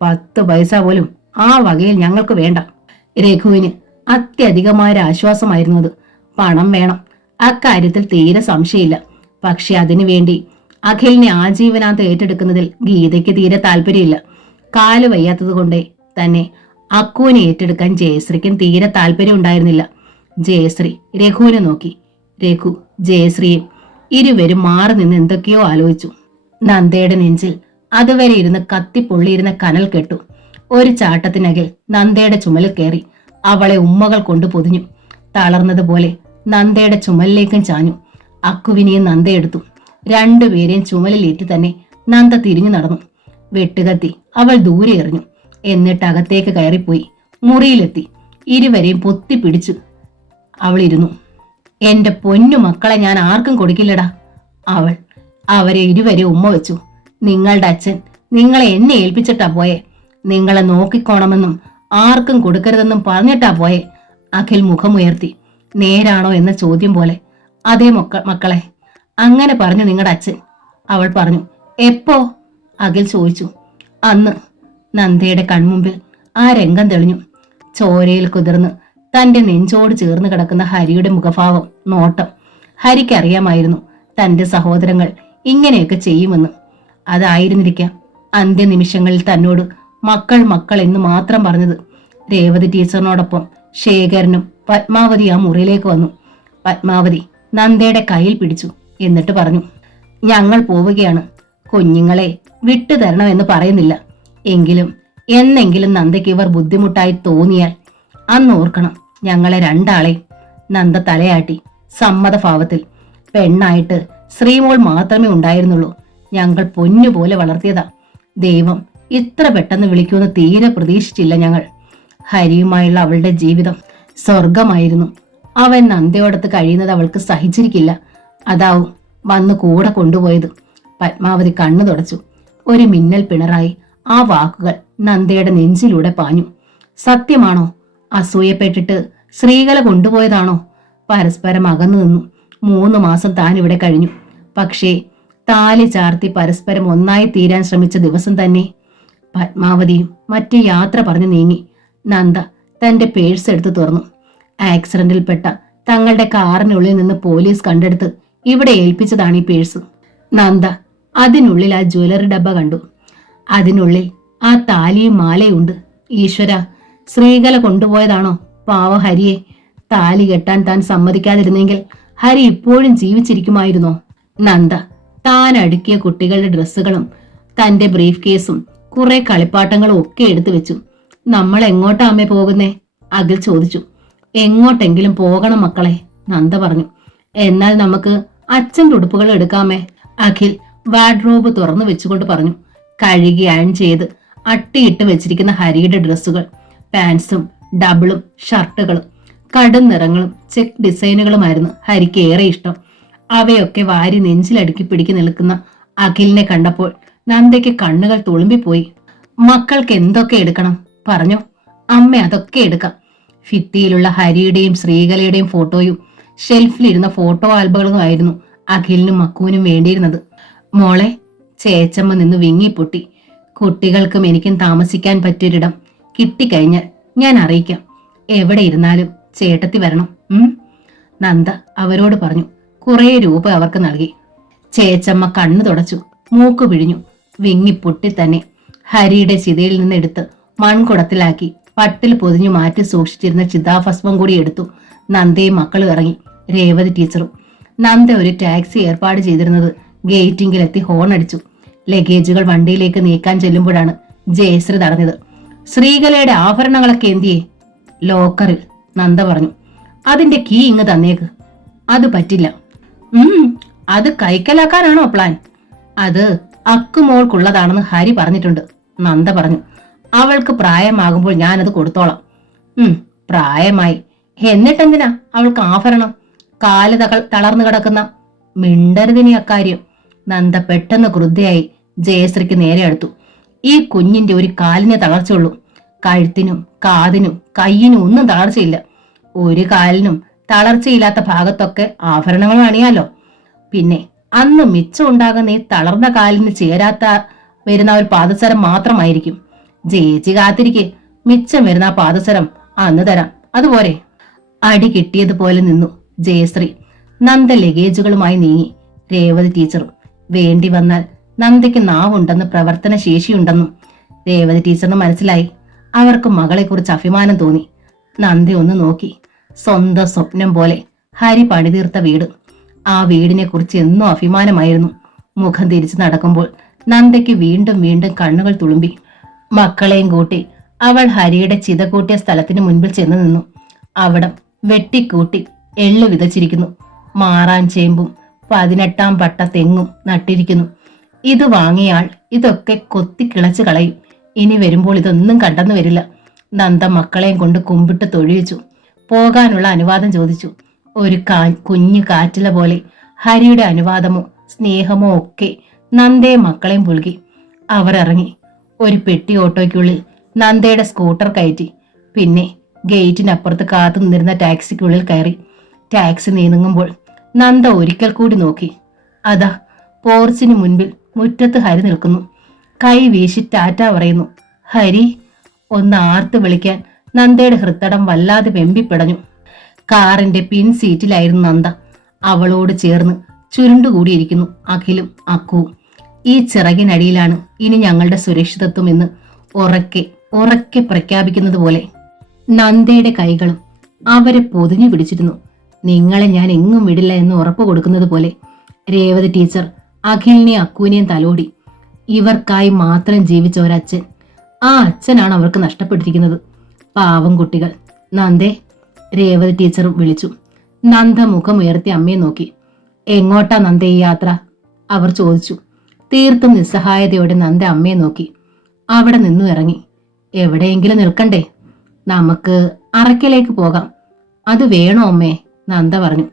10 പൈസ പോലും ആ വകയിൽ ഞങ്ങൾക്ക് വേണ്ട. രഘുവിന് അത്യധികമായ ആശ്വാസമായിരുന്നത്. പണം വേണം, അക്കാര്യത്തിൽ തീരെ സംശയമില്ല. പക്ഷെ അതിനുവേണ്ടി അഖിലിനെ ആജീവനാന്ത് ഏറ്റെടുക്കുന്നതിൽ ഗീതയ്ക്ക് തീരെ താല്പര്യമില്ല. കാല് വയ്യാത്തത് കൊണ്ടേ തന്നെ അക്കുവിനെ ഏറ്റെടുക്കാൻ ജയശ്രീക്കും തീരെ താല്പര്യം ഉണ്ടായിരുന്നില്ല. ജയശ്രീ രഘുവിനെ നോക്കി. രഘു ജയശ്രീയും. ഇരുവരും മാറി നിന്ന് എന്തൊക്കെയോ ആലോചിച്ചു. നന്ദയുടെ നെഞ്ചിൽ അതുവരെ ഇരുന്ന് കത്തിപ്പൊള്ളിയിരുന്ന കനൽ കെട്ടു. ഒരു ചാട്ടത്തിനകിൽ നന്ദയുടെ ചുമലിൽ കയറി അവളെ ഉമ്മകൾ കൊണ്ട് പൊതിഞ്ഞു. തളർന്നതുപോലെ നന്ദയുടെ ചുമലിലേക്കും ചാഞ്ഞു. അക്കുവിനെയും നന്ദയെടുത്തു. രണ്ടുപേരെയും ചുമലിലേറ്റി തന്നെ നന്ദ തിരിഞ്ഞു നടന്നു. വെട്ടുകത്തി അവൾ ദൂരെ എറിഞ്ഞു. എന്നിട്ട് അകത്തേക്ക് കയറിപ്പോയി. മുറിയിലെത്തി ഇരുവരെയും പൊത്തിപ്പിടിച്ചു അവൾ ഇരുന്നു. എന്റെ പൊന്നു മക്കളെ ഞാൻ ആർക്കും കൊടുക്കില്ലടാ. അവൾ അവരെ ഇരുവരെ ഉമ്മ വെച്ചു. നിങ്ങളുടെ അച്ഛൻ നിങ്ങളെ എന്നെ ഏൽപ്പിച്ചിട്ടാ പോയെ. നിങ്ങളെ നോക്കിക്കോണമെന്നും ആർക്കും കൊടുക്കരുതെന്നും പറഞ്ഞിട്ടാ പോയെ. അഖിൽ മുഖമുയർത്തി. നേരാണോ എന്ന ചോദ്യം പോലെ. അതേ മക്കളെ, അങ്ങനെ പറഞ്ഞു നിങ്ങളുടെ അച്ഛൻ. അവൾ പറഞ്ഞു. എപ്പോ? അഖിൽ ചോദിച്ചു. അന്ന്. നന്ദയുടെ കൺമുമ്പിൽ ആ രംഗം തെളിഞ്ഞു. ചോരയിൽ കുതിർന്ന് തന്റെ നെഞ്ചോട് ചേർന്ന് കിടക്കുന്ന ഹരിയുടെ മുഖഭാവം, നോട്ടം. ഹരിക്കറിയാമായിരുന്നു തന്റെ സഹോദരങ്ങൾ ഇങ്ങനെയൊക്കെ ചെയ്യുമെന്ന്. അതായിരുന്നിരിക്കാം അന്ത്യനിമിഷങ്ങളിൽ തന്നോട് മക്കൾ മക്കൾ എന്ന് മാത്രം പറഞ്ഞത്. രേവതി ടീച്ചറിനോടൊപ്പം ശേഖരനും പത്മാവതി ആ മുറിയിലേക്ക് വന്നു. പത്മാവതി നന്ദയുടെ കയ്യിൽ പിടിച്ചു. എന്നിട്ട് പറഞ്ഞു, ഞങ്ങൾ പോവുകയാണ്. കുഞ്ഞുങ്ങളെ വിട്ടുതരണമെന്ന് പറയുന്നില്ല. എങ്കിലും എന്നെങ്കിലും നന്ദയ്ക്ക് ഇവർ ബുദ്ധിമുട്ടായി തോന്നിയാൽ അന്ന് ഓർക്കണം ഞങ്ങളെ രണ്ടാളെ. നന്ദ തലയാട്ടി സമ്മതഭാവത്തിൽ. പെണ്ണായിട്ട് ശ്രീമോൾ മാത്രമേ ഉണ്ടായിരുന്നുള്ളൂ. ഞങ്ങൾ പൊന്നുപോലെ വളർത്തിയതാ. ദൈവം ഇത്ര പെട്ടെന്ന് വിളിക്കുമെന്ന് തീരെ പ്രതീക്ഷിച്ചില്ല ഞങ്ങൾ. ഹരിയുമായുള്ള അവളുടെ ജീവിതം സ്വർഗമായിരുന്നു. അവൻ നന്ദയോടത്ത് കഴിയുന്നത് അവൾക്ക് സഹിച്ചിരിക്കില്ല. അതാവും വന്ന് കൂടെ കൊണ്ടുപോയത്. പത്മാവതി കണ്ണു തുടച്ചു. ഒരു മിന്നൽ പിണറായി ആ വാക്കുകൾ നന്ദയുടെ നെഞ്ചിലൂടെ പാഞ്ഞു. സത്യമാണോ? അസൂയപ്പെട്ടിട്ട് സ്ത്രീകളെ കൊണ്ടുപോയതാണോ? പരസ്പരം അകന്നു നിന്നു. 3 മാസം താൻ ഇവിടെ കഴിഞ്ഞു. പക്ഷേ താലി ചാർത്തി പരസ്പരം ഒന്നായി തീരാൻ ശ്രമിച്ച ദിവസം തന്നെ പത്മാവതിയും മറ്റു യാത്ര പറഞ്ഞു നീങ്ങി. നന്ദ തന്റെ പേഴ്സ് എടുത്ത് തുറന്നു. ആക്സിഡന്റിൽപ്പെട്ട തങ്ങളുടെ കാറിനുള്ളിൽ നിന്ന് പോലീസ് കണ്ടെടുത്ത് ഇവിടെ ഏൽപ്പിച്ചതാണ് ഈ പേഴ്സ്. നന്ദ അതിനുള്ളിൽ ആ ജ്വല്ലറി ഡബ്ബ കണ്ടു. അതിനുള്ളിൽ ആ താലിയും മാലയുണ്ട്. ഈശ്വര, സ്ത്രീകളെ കൊണ്ടുപോയതാണോ പാവ ഹരിയെ? താലി കെട്ടാൻ താൻ സമ്മതിക്കാതിരുന്നെങ്കിൽ ഹരി ഇപ്പോഴും ജീവിച്ചിരിക്കുമായിരുന്നോ? നന്ദ താൻ അടുക്കിയ കുട്ടികളുടെ ഡ്രസ്സുകളും തന്റെ ബ്രീഫ് കേസും കുറെ കളിപ്പാട്ടങ്ങളും ഒക്കെ എടുത്തു വെച്ചു. നമ്മൾ എങ്ങോട്ടാ അമ്മേ പോകുന്നേ? അഖിൽ ചോദിച്ചു. എങ്ങോട്ടെങ്കിലും പോകണം മക്കളെ, നന്ദ പറഞ്ഞു. എന്നാൽ നമുക്ക് അച്ഛൻ്റെ ഉടുപ്പുകൾ എടുക്കാമേ, അഖിൽ വാർഡ്രോബ് തുറന്നു വെച്ചുകൊണ്ട് പറഞ്ഞു. കഴുകി അയൺ ചെയ്ത് അട്ടിയിട്ട് വെച്ചിരിക്കുന്ന ഹരിയുടെ ഡ്രസ്സുകൾ, പാൻസും ഡബിളും ഷർട്ടുകളും കടും നിറങ്ങളും ചെക്ക് ഡിസൈനുകളുമായിരുന്നു ഹരിക്ക് ഏറെ ഇഷ്ടം. അവയൊക്കെ വാരി നെഞ്ചിലടുക്കി പിടിക്കി നിൽക്കുന്ന അഖിലിനെ കണ്ടപ്പോൾ നന്ദയ്ക്ക് കണ്ണുകൾ തുളുമ്പിപ്പോയി. മക്കൾക്ക് എന്തൊക്കെ എടുക്കണം പറഞ്ഞു. അമ്മ അതൊക്കെ എടുക്കാം. ഭിത്തിയിലുള്ള ഹരിയുടെയും ശ്രീകലയുടെയും ഫോട്ടോയും ഷെൽഫിലിരുന്ന ഫോട്ടോ ആൽബങ്ങളുമായിരുന്നു അഖിലിനും മക്കുവിനും വേണ്ടിയിരുന്നത്. മോളെ, ചേച്ചമ്മ നിന്ന് വിങ്ങിപ്പൊട്ടി. കുട്ടികൾക്കും എനിക്കും താമസിക്കാൻ പറ്റിയൊരിടം കിട്ടിക്കഴിഞ്ഞാൽ ഞാൻ അറിയിക്കാം. എവിടെ ഇരുന്നാലും ചേട്ടത്തി വരണം. നന്ദ അവരോട് പറഞ്ഞു. കുറെ രൂപ അവർക്ക് നൽകി. ചേച്ചമ്മ കണ്ണു തുടച്ചു, മൂക്കു പിഴിഞ്ഞു. വിങ്ങിപ്പൊട്ടി തന്നെ ഹരിയുടെ ചിതയിൽ നിന്ന് എടുത്ത് മൺകുടത്തിലാക്കി പട്ടിൽ പൊതിഞ്ഞു മാറ്റി സൂക്ഷിച്ചിരുന്ന ചിതാഭസ്മം കൂടി എടുത്തു. നന്ദയും മക്കളും ഇറങ്ങി. രേവതി ടീച്ചറും. നന്ദ ഒരു ടാക്സി ഏർപ്പാട് ചെയ്തിരുന്നത് ഗേറ്റിങ്കിലെത്തി ഹോൺ അടിച്ചു. ലഗേജുകൾ വണ്ടിയിലേക്ക് നീക്കാൻ ചെല്ലുമ്പോഴാണ് ജയശ്രീ തടഞ്ഞത്. ശ്രീകലയുടെ ആഭരണങ്ങളൊക്കെ എന്തിയേ? ലോക്കറിൽ, നന്ദ പറഞ്ഞു. അതിന്റെ കീ ഇങ്ങ് തന്നേക്ക്. അത് പറ്റില്ല. അത് കൈക്കലാക്കാനാണോ പ്ലാൻ? അത് അക്കുമോൾക്കുള്ളതാണെന്ന് ഹരി പറഞ്ഞിട്ടുണ്ട്, നന്ദ പറഞ്ഞു. അവൾക്ക് പ്രായമാകുമ്പോൾ ഞാനത് കൊടുത്തോളാം. പ്രായമായി, എന്നിട്ടെന്തിനാ അവൾക്ക് ആഭരണം? കാല് തളർന്നു കിടക്കുന്ന. മിണ്ടരുതിനി അക്കാര്യം. നന്ദ പെട്ടെന്ന് ക്രുദ്ധയായി ജയശ്രീക്ക് നേരെ അടുത്തു. ഈ കുഞ്ഞിന്റെ ഒരു കാലിനെ തളർച്ചയുള്ളൂ. കഴുത്തിനും കാതിനും കയ്യിനും ഒന്നും തളർച്ചയില്ല. ഒരു കാലിനും തളർച്ചയില്ലാത്ത ഭാഗത്തൊക്കെ ആഭരണങ്ങളും അണിയാലോ. പിന്നെ അന്ന് മിച്ചം ഉണ്ടാകുന്ന ഈ തളർന്ന കാലിന് ചേരാത്ത വരുന്ന ഒരു പാദസരം മാത്രമായിരിക്കും. ജയിച്ച് കാത്തിരിക്കെ, മിച്ചം വരുന്ന ആ പാദസരം അന്ന് തരാം, അതുപോലെ. അടി കിട്ടിയതുപോലെ നിന്നു ജയശ്രീ. നന്ദ ലഗേജുകളുമായി നീങ്ങി. രേവതി ടീച്ചറും. വേണ്ടി വന്നാൽ നന്ദയ്ക്ക് നാവുണ്ടെന്ന്, പ്രവർത്തന ശേഷിയുണ്ടെന്നും രേവതി ടീച്ചറിന് മനസ്സിലായി. അവർക്ക് മകളെക്കുറിച്ച് അഭിമാനം തോന്നി. നന്ദ ഒന്ന് നോക്കി. സ്വന്തം സ്വപ്നം പോലെ ഹരി പണിതീർത്ത വീട്. ആ വീടിനെ കുറിച്ച് എന്നും അഭിമാനമായിരുന്നു. മുഖം തിരിച്ചു നടക്കുമ്പോൾ നന്ദയ്ക്ക് വീണ്ടും വീണ്ടും കണ്ണുകൾ തുളുമ്പി. മക്കളെയും കൂട്ടി അവൾ ഹരിയുടെ ചിത കൂട്ടിയ സ്ഥലത്തിന് മുൻപിൽ ചെന്നു നിന്നു. അവിടം വെട്ടിക്കൂട്ടി എള്ളു വിതച്ചിരിക്കുന്നു. മാറാൻ ചേമ്പും 18 പട്ട തെങ്ങും നട്ടിരിക്കുന്നു. ഇത് വാങ്ങിയാൽ ഇതൊക്കെ കൊത്തിക്കിളച്ച് കളയും. ഇനി വരുമ്പോൾ ഇതൊന്നും കണ്ടെന്നു വരില്ല. നന്ദ മക്കളെയും കൊണ്ട് കുമ്പിട്ട് തൊഴിച്ചു. പോകാനുള്ള അനുവാദം ചോദിച്ചു. ഒരു കുഞ്ഞു കാറ്റില പോലെ ഹരിയുടെ അനുവാദമോ സ്നേഹമോ ഒക്കെ നന്ദയും മക്കളെയും പുൽകി. അവർ ഇറങ്ങി. ഒരു പെട്ടി ഓട്ടോയ്ക്കുള്ളിൽ നന്ദയുടെ സ്കൂട്ടർ കയറ്റി. പിന്നെ ഗേറ്റിനപ്പുറത്ത് കാത്തു നിന്നിരുന്ന ടാക്സിക്കുള്ളിൽ കയറി. ടാക്സി നീങ്ങുമ്പോൾ നന്ദ ഒരിക്കൽ കൂടി നോക്കി. അതാ പോർച്ചിന് മുൻപിൽ മുറ്റത്ത് ഹരി നിൽക്കുന്നു. കൈ വീശി ടാറ്റ പറയുന്നു. ഹരി! ഒന്ന് ആർത്ത് വിളിക്കാൻ നന്ദയുടെ ഹൃത്തടം വല്ലാതെ വെമ്പിപ്പിടഞ്ഞു. കാറിന്റെ പിൻ സീറ്റിലായിരുന്നു നന്ദ. അവളോട് ചേർന്ന് ചുരുണ്ടുകൂടിയിരിക്കുന്നു അഖിലും അക്കുവും. ഈ ചിറകിനടിയിലാണ് ഇനി ഞങ്ങളുടെ സുരക്ഷിതത്വം എന്ന് ഉറക്കെ ഉറക്കെ പ്രഖ്യാപിക്കുന്നത് പോലെ നന്ദയുടെ കൈകളും അവരെ പൊതിഞ്ഞു പിടിച്ചിരുന്നു. നിങ്ങളെ ഞാൻ എങ്ങും വിടില്ല എന്ന് ഉറപ്പ് കൊടുക്കുന്നത് പോലെ. രേവതി ടീച്ചർ അഖിലിനെയും അക്കുവിനെയും തലോടി. ഇവർക്കായി മാത്രം ജീവിച്ച ഒരച്ഛൻ. ആ അച്ഛനാണ് അവർക്ക് നഷ്ടപ്പെട്ടിരിക്കുന്നത്. പാവം കുട്ടികൾ. നന്ദേ! രേവതി ടീച്ചർ വിളിച്ചു. നന്ദ മുഖമുയർത്തി അമ്മയെ നോക്കി. എങ്ങോട്ടാ നന്ദ ഈ യാത്ര? അവർ ചോദിച്ചു. തീർത്തും നിസ്സഹായതയോടെ നന്ദ അമ്മയെ നോക്കി. അവിടെ നിന്നു ഇറങ്ങി. എവിടെയെങ്കിലും നിൽക്കണ്ടേ? നമുക്ക് അറക്കലേക്ക് പോകാം. അത് വേണോ അമ്മേ? നന്ദ പറഞ്ഞു.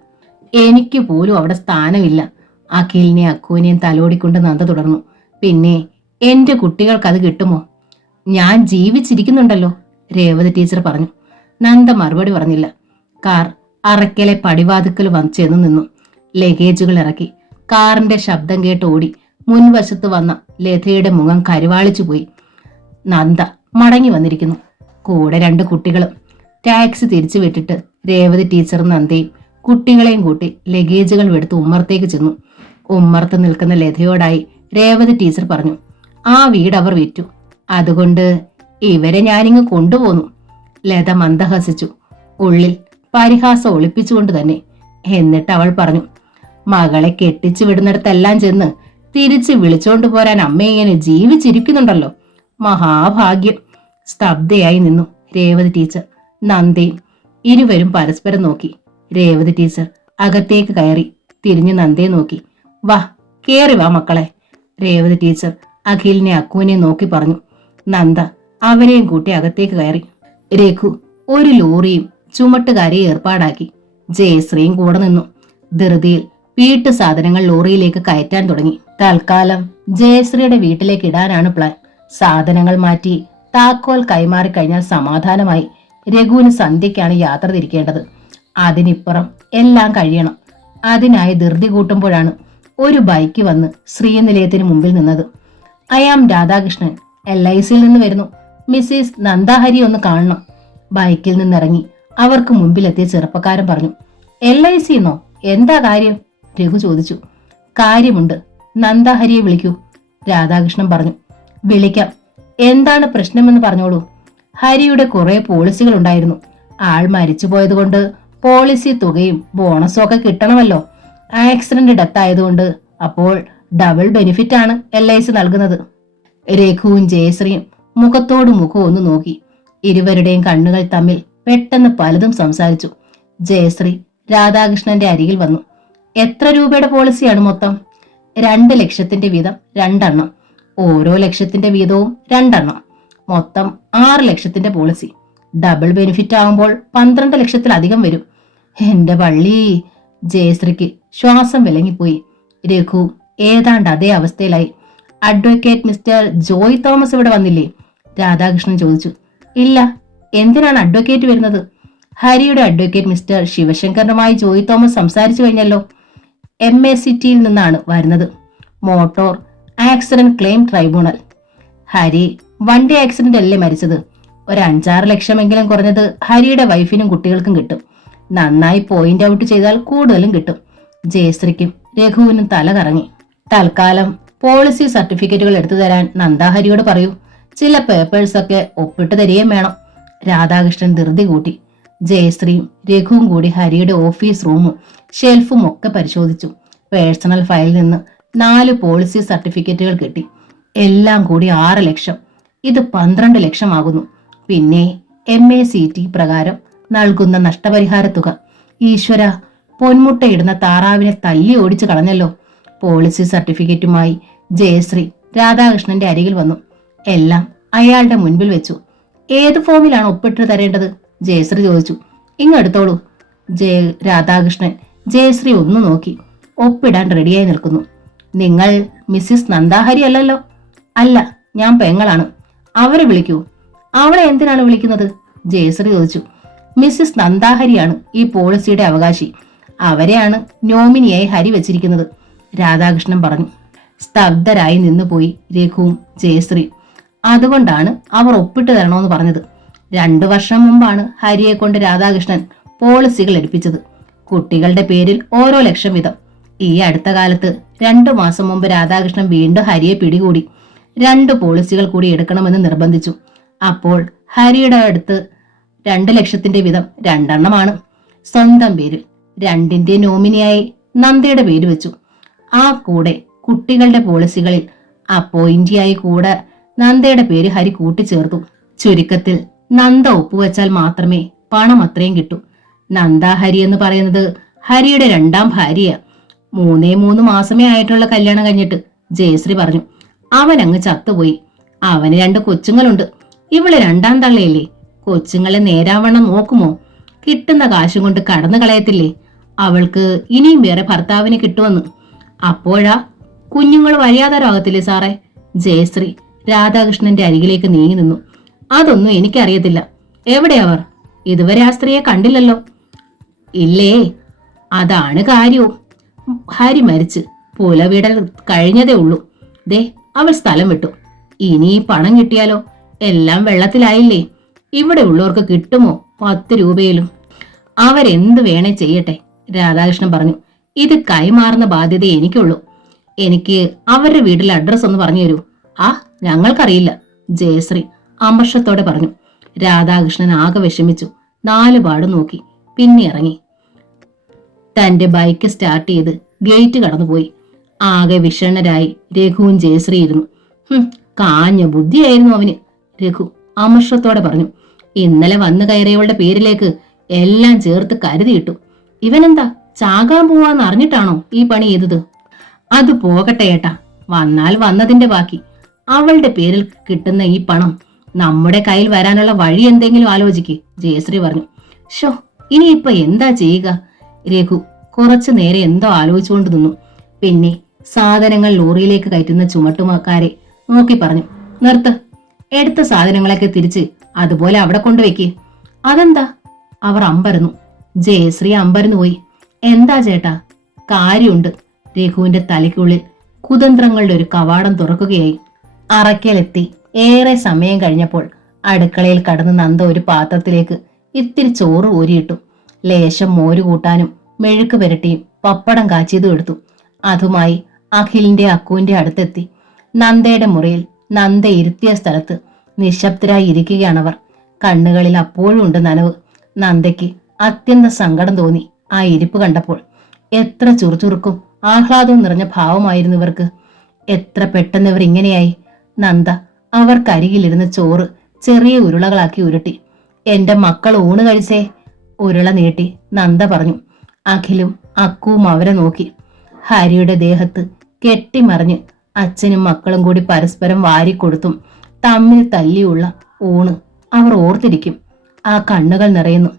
എനിക്ക് പോലും അവിടെ സ്ഥാനമില്ല. അഖിലിനെയും അക്കുവിനെയും തലോടിക്കൊണ്ട് നന്ദ തുടർന്നു. പിന്നെ എന്റെ കുട്ടികൾക്ക് അത് കിട്ടുമോ? ഞാൻ ജീവിച്ചിരിക്കുന്നുണ്ടല്ലോ, രേവതി ടീച്ചർ പറഞ്ഞു. നന്ദ മറുപടി പറഞ്ഞില്ല. കാർ അറക്കലെ പടിവാതിക്കൽ ചെന്നു നിന്നു. ലഗേജുകൾ ഇറക്കി. കാറിന്റെ ശബ്ദം കേട്ട് ഓടി. മുൻവശത്ത് വന്ന ലതയുടെ മുഖം കരുവാളിച്ചു പോയി. നന്ദ മടങ്ങി വന്നിരിക്കുന്നു. കൂടെ 2 കുട്ടികളും. ടാക്സി തിരിച്ചു വിട്ടിട്ട് രേവതി ടീച്ചറും നന്ദയും കുട്ടികളെയും കൂട്ടി ലഗേജുകൾ എടുത്ത് ഉമ്മറത്തേക്ക് ചെന്നു. ഉമ്മറത്ത് നിൽക്കുന്ന ലതയോടായി രേവതി ടീച്ചർ പറഞ്ഞു. ആ വീട് അവർ വിറ്റു. അതുകൊണ്ട് ഇവരെ ഞാനിങ്ങ് കൊണ്ടുപോന്നു. ലത മന്ദഹസിച്ചു, ഉള്ളിൽ പരിഹാസം ഒളിപ്പിച്ചുകൊണ്ട് തന്നെ. എന്നിട്ട് അവൾ പറഞ്ഞു, മകളെ കെട്ടിച്ചു വിടുന്നിടത്തെല്ലാം ചെന്ന് തിരിച്ച് വിളിച്ചോണ്ടു പോരാൻ അമ്മ ഇങ്ങനെ ജീവിച്ചിരിക്കുന്നുണ്ടല്ലോ. മഹാഭാഗ്യം. സ്തബ്ധയായി നിന്നു രേവതി ടീച്ചർ. നന്ദയും. ഇരുവരും പരസ്പരം നോക്കി. രേവതി ടീച്ചർ അകത്തേക്ക് കയറി തിരിഞ്ഞു നന്ദയെ നോക്കി. വാ, കേറി വാ മക്കളെ. രേവതി ടീച്ചർ അഖിലിനെ അക്കുവിനെ നോക്കി പറഞ്ഞു. നന്ദ അവരെയും കൂട്ടി അകത്തേക്ക് കയറി. രഘു ഒരു ലോറിയും ചുമട്ടുകാരെ ഏർപ്പാടാക്കി. ജയശ്രീയും കൂടെ നിന്നു. ധൃതിയിൽ വീട്ടു സാധനങ്ങൾ ലോറിയിലേക്ക് കയറ്റാൻ തുടങ്ങി. തൽക്കാലം ജയശ്രീയുടെ വീട്ടിലേക്ക് ഇടാനാണ് പ്ലാൻ. സാധനങ്ങൾ മാറ്റി താക്കോൽ കൈമാറി കഴിഞ്ഞാൽ സമാധാനമായി. രഘുവിന് സന്ധ്യയ്ക്കാണ് യാത്ര തിരിക്കേണ്ടത്. അതിനിപ്പുറം എല്ലാം കഴിയണം. അതിനായി ധൃതി കൂട്ടുമ്പോഴാണ് ഒരു ബൈക്ക് വന്ന് ശ്രീനിലയത്തിന് മുമ്പിൽ നിന്നത്. അയാം രാധാകൃഷ്ണൻ, LICയിൽ നിന്ന് വരുന്നു. മിസ്സിസ് നന്ദാഹരി ഒന്ന് കാണണം. ബൈക്കിൽ നിന്നിറങ്ങി അവർക്ക് മുമ്പിലെത്തിയ ചെറുപ്പക്കാരൻ പറഞ്ഞു. LIC എന്നോ? എന്താ കാര്യം? രഘു ചോദിച്ചു. കാര്യമുണ്ട്, നന്ദാഹരിയെ വിളിക്കൂ. രാധാകൃഷ്ണൻ പറഞ്ഞു. വിളിക്കാം. എന്താണ് പ്രശ്നമെന്ന് പറഞ്ഞോളൂ. ഹരിയുടെ കുറെ പോളിസികൾ ഉണ്ടായിരുന്നു. ആൾ മരിച്ചുപോയതുകൊണ്ട് പോളിസി തുകയും ബോണസും ഒക്കെ കിട്ടണമല്ലോ. ആക്സിഡന്റ് ഡെത്ത് ആയതുകൊണ്ട് അപ്പോൾ ഡബിൾ ബെനിഫിറ്റ് ആണ് LIC നൽകുന്നത്. രഘുവും ജയശ്രീയും മുഖത്തോട് മുഖം ഒന്ന് നോക്കി. ഇരുവരുടെയും കണ്ണുകൾ തമ്മിൽ പെട്ടെന്ന് പലതും സംസാരിച്ചു. ജയശ്രീ രാധാകൃഷ്ണന്റെ അരികിൽ വന്നു. എത്ര രൂപയുടെ പോളിസിയാണ് മൊത്തം? 2 ലക്ഷത്തിന്റെ വീതം 2 എണ്ണം. ഓരോ ലക്ഷത്തിന്റെ വീതവും 2 എണ്ണം. മൊത്തം 6 ലക്ഷത്തിന്റെ പോളിസി. ഡബിൾ ബെനിഫിറ്റ് ആകുമ്പോൾ 12 ലക്ഷത്തിലധികം വരും. എന്റെ പള്ളി. ജയശ്രീക്ക് ശ്വാസം വിലങ്ങിപ്പോയി. രഘു ഏതാണ്ട് അതേ അവസ്ഥയിലായി. അഡ്വക്കേറ്റ് മിസ്റ്റർ ജോയ് തോമസ് ഇവിടെ വന്നില്ലേ? രാധാകൃഷ്ണൻ ചോദിച്ചു. ഇല്ല. എന്തിനാണ് അഡ്വക്കേറ്റ് വരുന്നത്? ഹരിയുടെ അഡ്വക്കേറ്റ് മിസ്റ്റർ ശിവശങ്കറിനുമായി ജോയ് തോമസ് സംസാരിച്ചു കഴിഞ്ഞല്ലോ. MACTയിൽ നിന്നാണ് വരുന്നത്. Motor accident claim tribunal. Hari വണ്ടി ആക്സിഡന്റ് അല്ലേ മരിച്ചത്? ഒരു 5-6 ലക്ഷമെങ്കിലും കുറഞ്ഞത് ഹരിയുടെ വൈഫിനും കുട്ടികൾക്കും കിട്ടും. നന്നായി പോയിന്റ് ഔട്ട് ചെയ്താൽ കൂടുതലും കിട്ടും. ജയശ്രീക്കും രഘുവിനും തല കറങ്ങി. തൽക്കാലം പോളിസി സർട്ടിഫിക്കറ്റുകൾ എടുത്തു തരാൻ നന്ദാഹരിയോട് പറയൂ. ചില പേപ്പേഴ്സ് ഒക്കെ ഒപ്പിട്ട് തരികയും വേണം. രാധാകൃഷ്ണൻ ധൃതി കൂട്ടി. ജയശ്രീയും രഘുവും കൂടി ഹരിയുടെ ഓഫീസ് റൂമും ഷെൽഫും ഒക്കെ പരിശോധിച്ചു. പേഴ്സണൽ ഫയലിൽ നിന്ന് 4 പോളിസി സർട്ടിഫിക്കറ്റുകൾ കിട്ടി. എല്ലാം കൂടി 6 ലക്ഷം. ഇത് 12 ലക്ഷമാകുന്നു. പിന്നെ MACT പ്രകാരം നൽകുന്ന നഷ്ടപരിഹാര തുക. ഈശ്വര, പൊന്മുട്ടയിടുന്ന താറാവിനെ തല്ലി ഓടിച്ചു കളഞ്ഞല്ലോ. പോളിസി സർട്ടിഫിക്കറ്റുമായി ജയശ്രീ രാധാകൃഷ്ണന്റെ അരികിൽ വന്നു. എല്ലാം അയാളുടെ മുൻപിൽ വെച്ചു. ഏത് ഫോമിലാണ് ഒപ്പിട്ട് തരേണ്ടത്? ജയശ്രീ ചോദിച്ചു. ഇങ്ങെടുത്തോളൂ. രാധാകൃഷ്ണൻ ജയശ്രീ ഒന്ന് നോക്കി. ഒപ്പിടാൻ റെഡിയായി നിൽക്കുന്നു. നിങ്ങൾ മിസ്സിസ് നന്ദാഹരി അല്ലല്ലോ? അല്ല, ഞാൻ പെങ്ങളാണ്. അവരെ വിളിക്കൂ. അവളെ എന്തിനാണ് വിളിക്കുന്നത്? ജയശ്രീ ചോദിച്ചു. മിസ്സിസ് നന്ദാഹരിയാണ് ഈ പോളിസിയുടെ അവകാശി. അവരെയാണ് നോമിനിയായി ഹരി വെച്ചിരിക്കുന്നത്. രാധാകൃഷ്ണൻ പറഞ്ഞു. സ്തബ്ധരായി നിന്നുപോയി രഘുവും ജയശ്രീ. അതുകൊണ്ടാണ് അവർ ഒപ്പിട്ട് തരണമെന്ന് പറഞ്ഞത്. 2 വർഷം മുമ്പാണ് ഹരിയെ കൊണ്ട് രാധാകൃഷ്ണൻ പോളിസികൾ എടുപ്പിച്ചത്. കുട്ടികളുടെ പേരിൽ ഓരോ ലക്ഷം വീതം. ഈ അടുത്ത കാലത്ത് 2 മാസം മുമ്പ് രാധാകൃഷ്ണൻ വീണ്ടും ഹരിയെ പിടികൂടി. 2 പോളിസികൾ കൂടി എടുക്കണമെന്ന് നിർബന്ധിച്ചു. അപ്പോൾ ഹരിയുടെ അടുത്ത് 2 ലക്ഷത്തിന്റെ വീതം 2 എണ്ണമാണ്. സ്വന്തം പേരിൽ 2ന്റെ നോമിനിയായി നന്ദയുടെ പേര് വെച്ചു. ആ കൂടെ കുട്ടികളുടെ പോളിസികളിൽ അപ്പോയിന്റിയായി കൂടെ നന്ദയുടെ പേര് ഹരി കൂട്ടിച്ചേർത്തു. ചുരുക്കത്തിൽ നന്ദ ഒപ്പുവെച്ചാൽ മാത്രമേ പണം അത്രയും കിട്ടൂ. നന്ദ ഹരി എന്ന് പറയുന്നത് ഹരിയുടെ 2ാം ഭാര്യയാ. 3 മാസമേ ആയിട്ടുള്ള കല്യാണം കഴിഞ്ഞിട്ട്. ജയശ്രീ പറഞ്ഞു. അവൻ അങ്ങ് ചത്തുപോയി. അവന് 2 കൊച്ചുങ്ങളുണ്ട്. ഇവള് 2ാം തള്ളയല്ലേ. കൊച്ചുങ്ങളെ നേരാവണ്ണം നോക്കുമോ? കിട്ടുന്ന കാശും കൊണ്ട് കടന്നു കളയത്തില്ലേ? അവൾക്ക് ഇനിയും വേറെ ഭർത്താവിനെ കിട്ടുമെന്ന്. അപ്പോഴാ കുഞ്ഞുങ്ങൾ വഴിയാതാരാകത്തില്ലേ സാറേ? ജയശ്രീ രാധാകൃഷ്ണന്റെ അരികിലേക്ക് നീങ്ങി നിന്നു. അതൊന്നും എനിക്കറിയത്തില്ല. എവിടെ അവർ? ഇതുവരെ ആ സ്ത്രീയെ കണ്ടില്ലല്ലോ. ഇല്ലേ? അതാണ് കാര്യവും. ഹരി മരിച്ച് പുലവിടൽ കഴിഞ്ഞതേ ഉള്ളൂ. ദേ, അവൾ സ്ഥലം വിട്ടു. ഇനി പണം കിട്ടിയാലോ? എല്ലാം വെള്ളത്തിലായില്ലേ. ഇവിടെ ഉള്ളവർക്ക് കിട്ടുമോ 10 രൂപയിലും? അവരെന്ത് വേണേ ചെയ്യട്ടെ, രാധാകൃഷ്ണൻ പറഞ്ഞു. ഇത് കൈമാറുന്ന ബാധ്യത എനിക്കുള്ളൂ. എനിക്ക് അവരുടെ വീട്ടിലെ അഡ്രസ് ഒന്ന് പറഞ്ഞു തരൂ. ആ, ഞങ്ങൾക്കറിയില്ല, ജയശ്രീ അമർഷത്തോടെ പറഞ്ഞു. രാധാകൃഷ്ണൻ ആകെ വിഷമിച്ചു. 4 പാട് നോക്കി. പിന്നെ ഇറങ്ങി. തന്റെ ബൈക്ക് സ്റ്റാർട്ട് ചെയ്ത് ഗേറ്റ് കടന്നുപോയി. ആകെ വിഷണ്ണരായി രഘുവും ജയശ്രീ ഇരുന്നു. കാഞ്ഞ ബുദ്ധിയായിരുന്നു അവന്. രഘു അമർഷത്തോടെ പറഞ്ഞു. ഇന്നലെ വന്നു കയറിയവളുടെ പേരിലേക്ക് എല്ലാം ചേർത്ത് കരുതിയിട്ടു. ഇവനെന്താ ചാകാൻ പോവാന്ന് അറിഞ്ഞിട്ടാണോ ഈ പണി ചെയ്തത്? അത് പോകട്ടെ ഏട്ടാ, വന്നാൽ വന്നതിന്റെ ബാക്കി. അവളുടെ പേരിൽ കിട്ടുന്ന ഈ പണം നമ്മുടെ കയ്യിൽ വരാനുള്ള വഴി എന്തെങ്കിലും ആലോചിക്ക്, ജയശ്രീ പറഞ്ഞു. ഷോ, ഇനിയിപ്പൊ എന്താ ചെയ്യുക? രഘു കുറച്ചു നേരെ എന്തോ ആലോചിച്ചുകൊണ്ട് നിന്നു. പിന്നെ സാധനങ്ങൾ ലോറിയിലേക്ക് കയറ്റുന്ന ചുമട്ടുമക്കാരെ നോക്കി പറഞ്ഞു. നിർത്ത്, എടുത്ത സാധനങ്ങളൊക്കെ തിരിച്ച് അതുപോലെ അവിടെ കൊണ്ടുവയ്ക്ക്. അതെന്താ? അവർ അമ്പരന്നു. ജയശ്രീ അമ്പരന്നു പോയി. എന്താ ചേട്ടാ? കാര്യമുണ്ട്. രഘുവിന്റെ തലയ്ക്കുള്ളിൽ കുതന്ത്രങ്ങളുടെ ഒരു കവാടം തുറക്കുകയായി. അറയ്ക്കലെത്തി ഏറെ സമയം കഴിഞ്ഞപ്പോൾ അടുക്കളയിൽ കടന്ന് നന്ദ ഒരു പാത്രത്തിലേക്ക് ഇത്തിരി ചോറ് ഊരിയിട്ടു. ലേശം മോര് കൂട്ടാനും മെഴുക്ക് പുരട്ടിയും പപ്പടം കാച്ചിയതും എടുത്തു. അതുമായി അഖിലിന്റെ അക്കുവിന്റെ അടുത്തെത്തി. നന്ദയുടെ മുറിയിൽ നന്ദ ഇരുത്തിയ സ്ഥലത്ത് നിശബ്ദരായി ഇരിക്കുകയാണവർ. കണ്ണുകളിൽ അപ്പോഴും ഉണ്ട് നനവ്. നന്ദയ്ക്ക് അത്യന്തം സങ്കടം തോന്നി ആ ഇരിപ്പ് കണ്ടപ്പോൾ. എത്ര ചുറുചുറുക്കും ആഹ്ലാദവും നിറഞ്ഞ ഭാവമായിരുന്നു ഇവർക്ക്. എത്ര പെട്ടെന്ന് ഇവർ ഇങ്ങനെയായി. നന്ദ അവർക്കരികിലിരുന്ന് ചോറ് ചെറിയ ഉരുളകളാക്കി ഉരുട്ടി. എന്റെ മക്കൾ ഊണ് കഴിച്ചേ, ഉരുള നീട്ടി നന്ദ പറഞ്ഞു. അഖിലും അക്കുവും അവരെ നോക്കി. ഹരിയുടെ ദേഹത്ത് കെട്ടിമറിഞ്ഞ് അച്ഛനും മക്കളും കൂടി പരസ്പരം വാരിക്കൊടുത്തും തമ്മിൽ തല്ലിയുള്ള ഊണ് അവർ ഓർത്തിരിക്കും. ആ കണ്ണുകൾ നിറയുന്നു.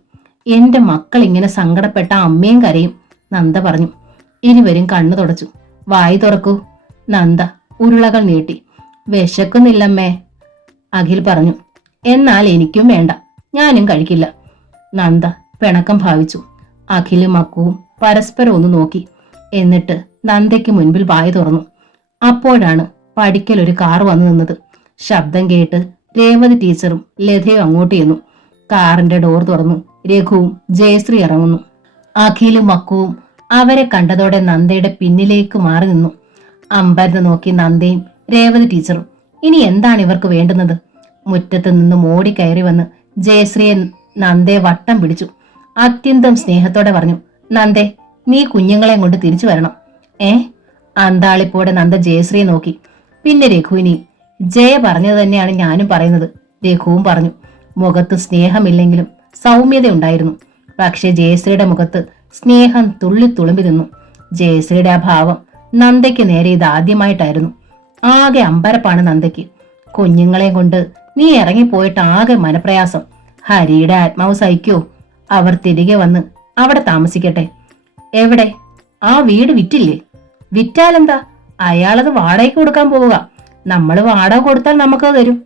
എന്റെ മക്കൾ ഇങ്ങനെ സങ്കടപ്പെട്ട അമ്മയും കരയും, നന്ദ പറഞ്ഞു. ഇരുവരും കണ്ണു തുടച്ചു. വായി തുറക്കൂ, നന്ദ ഉരുളകൾ നീട്ടി. വിശക്കുന്നില്ലമ്മേ, അഖിൽ പറഞ്ഞു. എന്നാൽ എനിക്കും വേണ്ട, ഞാനും കഴിക്കില്ല, നന്ദ പിണക്കം ഭാവിച്ചു. അഖിലും അക്കുവും പരസ്പരം ഒന്ന് നോക്കി. എന്നിട്ട് നന്ദയ്ക്ക് മുൻപിൽ വായി തുറന്നു. അപ്പോഴാണ് പടിക്കൽ ഒരു കാർ വന്നു നിന്നത്. ശബ്ദം കേട്ട് രേവതി ടീച്ചറും ലതയും അങ്ങോട്ട് ചെന്നു. കാറിന്റെ ഡോർ തുറന്നു രഘുവും ജയശ്രീ ഇറങ്ങുന്നു. അഖിലും അക്കുവും അവരെ കണ്ടതോടെ നന്ദയുടെ പിന്നിലേക്ക് മാറി നിന്നു. അമ്പരന്ന് നോക്കി നന്ദയും രേവതി ടീച്ചറും. ഇനി എന്താണ് ഇവർക്ക് വേണ്ടുന്നത്? മുറ്റത്ത് നിന്ന് മോടി കയറി വന്ന് ജയശ്രീയെ നന്ദയെ വട്ടം പിടിച്ചു. അത്യന്തം സ്നേഹത്തോടെ പറഞ്ഞു. നന്ദേ, നീ കുഞ്ഞുങ്ങളെ കൊണ്ട് തിരിച്ചു വരണം. അന്താളിപ്പോടെ നന്ദ ജയശ്രീയെ നോക്കി. പിന്നെ രഘുവിനി. ജയ പറഞ്ഞത് തന്നെയാണ് ഞാനും പറയുന്നത്, രഘുവും പറഞ്ഞു. മുഖത്ത് സ്നേഹമില്ലെങ്കിലും സൗമ്യതയുണ്ടായിരുന്നു. പക്ഷെ ജയശ്രീയുടെ മുഖത്ത് സ്നേഹം തുള്ളിത്തുളുമ്പി നിന്നു. ജയശ്രീയുടെ ആ ഭാവം നന്ദയ്ക്ക് നേരെ ഇത് ആദ്യമായിട്ടായിരുന്നു. ആകെ അമ്പരപ്പാണ് നന്ദയ്ക്ക്. കുഞ്ഞുങ്ങളെ കൊണ്ട് നീ ഇറങ്ങിപ്പോയിട്ട് ആകെ മനപ്രയാസം. ഹരിയുടെ ആത്മാവ് സഹിക്കോ? അവർ തിരികെ വന്ന് അവിടെ താമസിക്കട്ടെ. എവിടെ? ആ വീട് വിറ്റില്ലേ? വിറ്റാലെന്താ? അയാളത് വാടകയ്ക്ക് കൊടുക്കാൻ പോവുക. നമ്മൾ വാടക കൊടുത്താൽ നമുക്കത് തരും.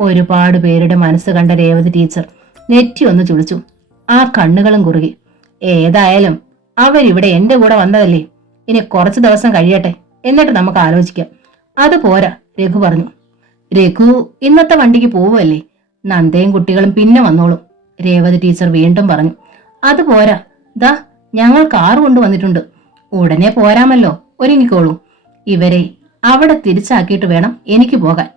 ഒരുപാട് പേരുടെ മനസ്സ് കണ്ട രേവതി ടീച്ചർ നെറ്റി ഒന്ന് ചുളിച്ചു. ആ കണ്ണുകളും കുറുകി. ഏതായാലും അവരിവിടെ എന്റെ കൂടെ വന്നതല്ലേ, ഇനി കുറച്ചു ദിവസം കഴിയട്ടെ, എന്നിട്ട് നമുക്ക് ആലോചിക്കാം. അത് പോരാ, രഘു പറഞ്ഞു. രഘു ഇന്നത്തെ വണ്ടിക്ക് പോവുമല്ലേ, നന്ദയും കുട്ടികളും പിന്നെ വന്നോളും, രേവതി ടീച്ചർ വീണ്ടും പറഞ്ഞു. അത് പോരാ, ദാ ഞങ്ങൾ കാർ കൊണ്ടുവന്നിട്ടുണ്ട്, ഉടനെ പോരാമല്ലോ, ഒരുങ്ങിക്കോളൂ. ഇവരെ അവിടെ തിരിച്ചാക്കിയിട്ട് വേണം എനിക്ക് പോകാൻ.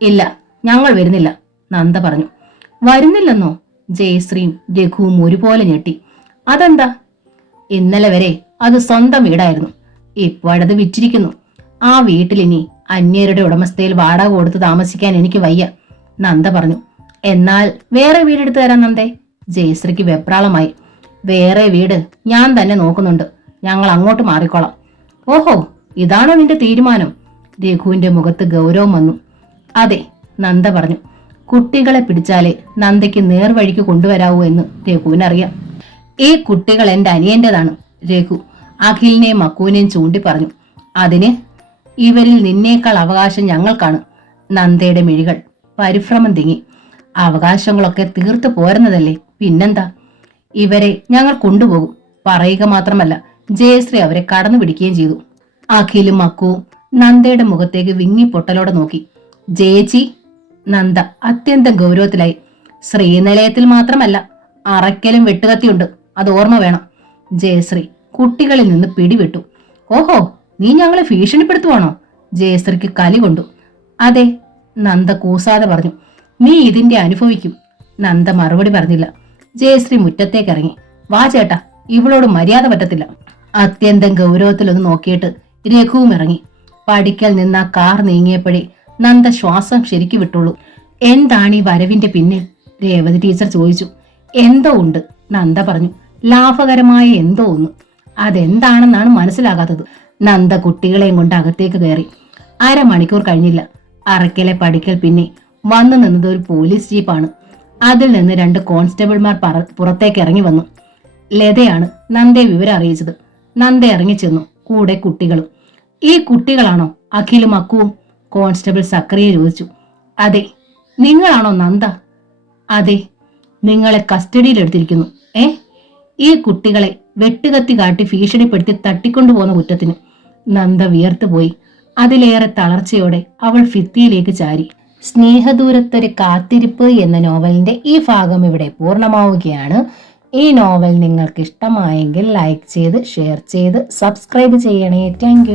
ഇല്ല, ഞങ്ങൾ വരുന്നില്ല, നന്ദ പറഞ്ഞു. വരുന്നില്ലെന്നോ? ജയശ്രീയും രഘുവും ഒരുപോലെ ഞെട്ടി. അതെന്താ? ഇന്നലെ വരെ അത് സ്വന്തം വീടായിരുന്നു, ഇപ്പോഴത് വിറ്റിരിക്കുന്നു. ആ വീട്ടിലിനി അന്യരുടെ ഉടമസ്ഥയിൽ വാടക കൊടുത്ത് താമസിക്കാൻ എനിക്ക് വയ്യ, നന്ദ പറഞ്ഞു. എന്നാൽ വേറെ വീടെടുത്ത് തരാം നന്ദേ, ജയശ്രീക്ക് വെപ്രാളമായി. വേറെ വീട് ഞാൻ തന്നെ നോക്കുന്നുണ്ട്, ഞങ്ങൾ അങ്ങോട്ട് മാറിക്കോളാം. ഓഹോ, ഇതാണോ നിന്റെ തീരുമാനം? രഘുവിന്റെ മുഖത്ത് ഗൗരവം വന്നു. അതെ, നന്ദ പറഞ്ഞു. കുട്ടികളെ പിടിച്ചാലേ നന്ദയ്ക്ക് നേർവഴിക്ക് കൊണ്ടുവരാവൂ എന്ന് രഘുവിനറിയാം. ഈ കുട്ടികൾ എന്റെ അനിയന്റേതാണ്, രഘു അഖിലിനെയും അക്കുവിനെയും ചൂണ്ടി പറഞ്ഞു. അതിന് ഇവരിൽ നിന്നേക്കാൾ അവകാശം ഞങ്ങൾക്കാണ്. നന്ദയുടെ മിഴികൾ പരിഭ്രമം തിങ്ങി. അവകാശങ്ങളൊക്കെ തീർത്തു പോരുന്നതല്ലേ, പിന്നെന്താ? ഇവരെ ഞങ്ങൾ കൊണ്ടുപോകും, പറയുക മാത്രമല്ല ജയശ്രീ അവരെ കടന്നു പിടിക്കുകയും ചെയ്തു. അഖിലും അക്കുവും നന്ദയുടെ മുഖത്തേക്ക് വിങ്ങി പൊട്ടലോടെ നോക്കി. ജേച്ചി, നന്ദ അത്യന്തം ഗൗരവത്തിലായി. ശ്രീനിലയത്തിൽ മാത്രമല്ല, അറയ്ക്കലും വെട്ടുകത്തിയുണ്ട്, അത് ഓർമ്മ വേണം. ജയശ്രീ കുട്ടികളിൽ നിന്ന് പിടിവിട്ടു. ഓഹോ, നീ ഞങ്ങളെ ഭീഷണിപ്പെടുത്തുവാണോ? ജയശ്രീക്ക് കലി കൊണ്ടു. അതെ, നന്ദ കൂസാതെ പറഞ്ഞു. നീ ഇതിന്റെ അനുഭവിക്കും. നന്ദ മറുപടി പറഞ്ഞില്ല. ജയശ്രീ മുറ്റത്തേക്ക് ഇറങ്ങി. വാ ചേട്ടാ, ഇവളോട് മര്യാദ പറ്റത്തില്ല. അത്യന്തം ഗൗരവത്തിലൊന്ന് നോക്കിയിട്ട് രഘുവും ഇറങ്ങി. പടിക്കൽ നിന്ന് ആ കാർ നീങ്ങിയപ്പോഴേ നന്ദ ശ്വാസം ശരിക്കു വിട്ടുള്ളൂ. എന്താണ് ഈ വരവിന്റെ പിന്നിൽ? രേവതി ടീച്ചർ ചോദിച്ചു. എന്തോ ഉണ്ട്, നന്ദ പറഞ്ഞു. ലാഭകരമായ എന്തോ ഒന്ന്. അതെന്താണെന്നാണ് മനസ്സിലാകാത്തത്. നന്ദ കുട്ടികളെയും കൊണ്ട് അകത്തേക്ക് കയറി. അരമണിക്കൂർ കഴിഞ്ഞില്ല. അറക്കലെ പടിക്കൽ പിന്നെ വന്നു നിന്നത് ഒരു പോലീസ് ജീപ്പാണ്. അതിൽ നിന്ന് 2 കോൺസ്റ്റബിൾമാർ പുറത്തേക്ക് ഇറങ്ങി വന്നു. ലതയാണ് നന്ദയെ വിവരം അറിയിച്ചത്. നന്ദ ഇറങ്ങി ചെന്നു, കൂടെ കുട്ടികളും. ഈ കുട്ടികളാണോ അഖിലും അക്കുവും? കോൺസ്റ്റബിൾ സക്രിയ ചോദിച്ചു. അതെ. നിങ്ങളാണോ നന്ദ? അതെ. നിങ്ങളെ കസ്റ്റഡിയിൽ എടുത്തിരിക്കുന്നു. ഈ കുട്ടികളെ വെട്ടുകത്തി കാട്ടി ഭീഷണിപ്പെടുത്തി തട്ടിക്കൊണ്ടുപോകുന്ന കുറ്റത്തിന്. നന്ദ വിയർത്തുപോയി. അതിലേറെ തളർച്ചയോടെ അവൾ ഭിത്തിയിലേക്ക് ചാരി. സ്നേഹദൂരത്തൊരു കാത്തിരിപ്പ് എന്ന നോവലിന്റെ ഈ ഭാഗം ഇവിടെ പൂർണ്ണമാവുകയാണ്. ഈ നോവൽ നിങ്ങൾക്ക് ഇഷ്ടമായെങ്കിൽ ലൈക്ക് ചെയ്ത്, ഷെയർ ചെയ്ത്, സബ്സ്ക്രൈബ് ചെയ്യണേ. താങ്ക്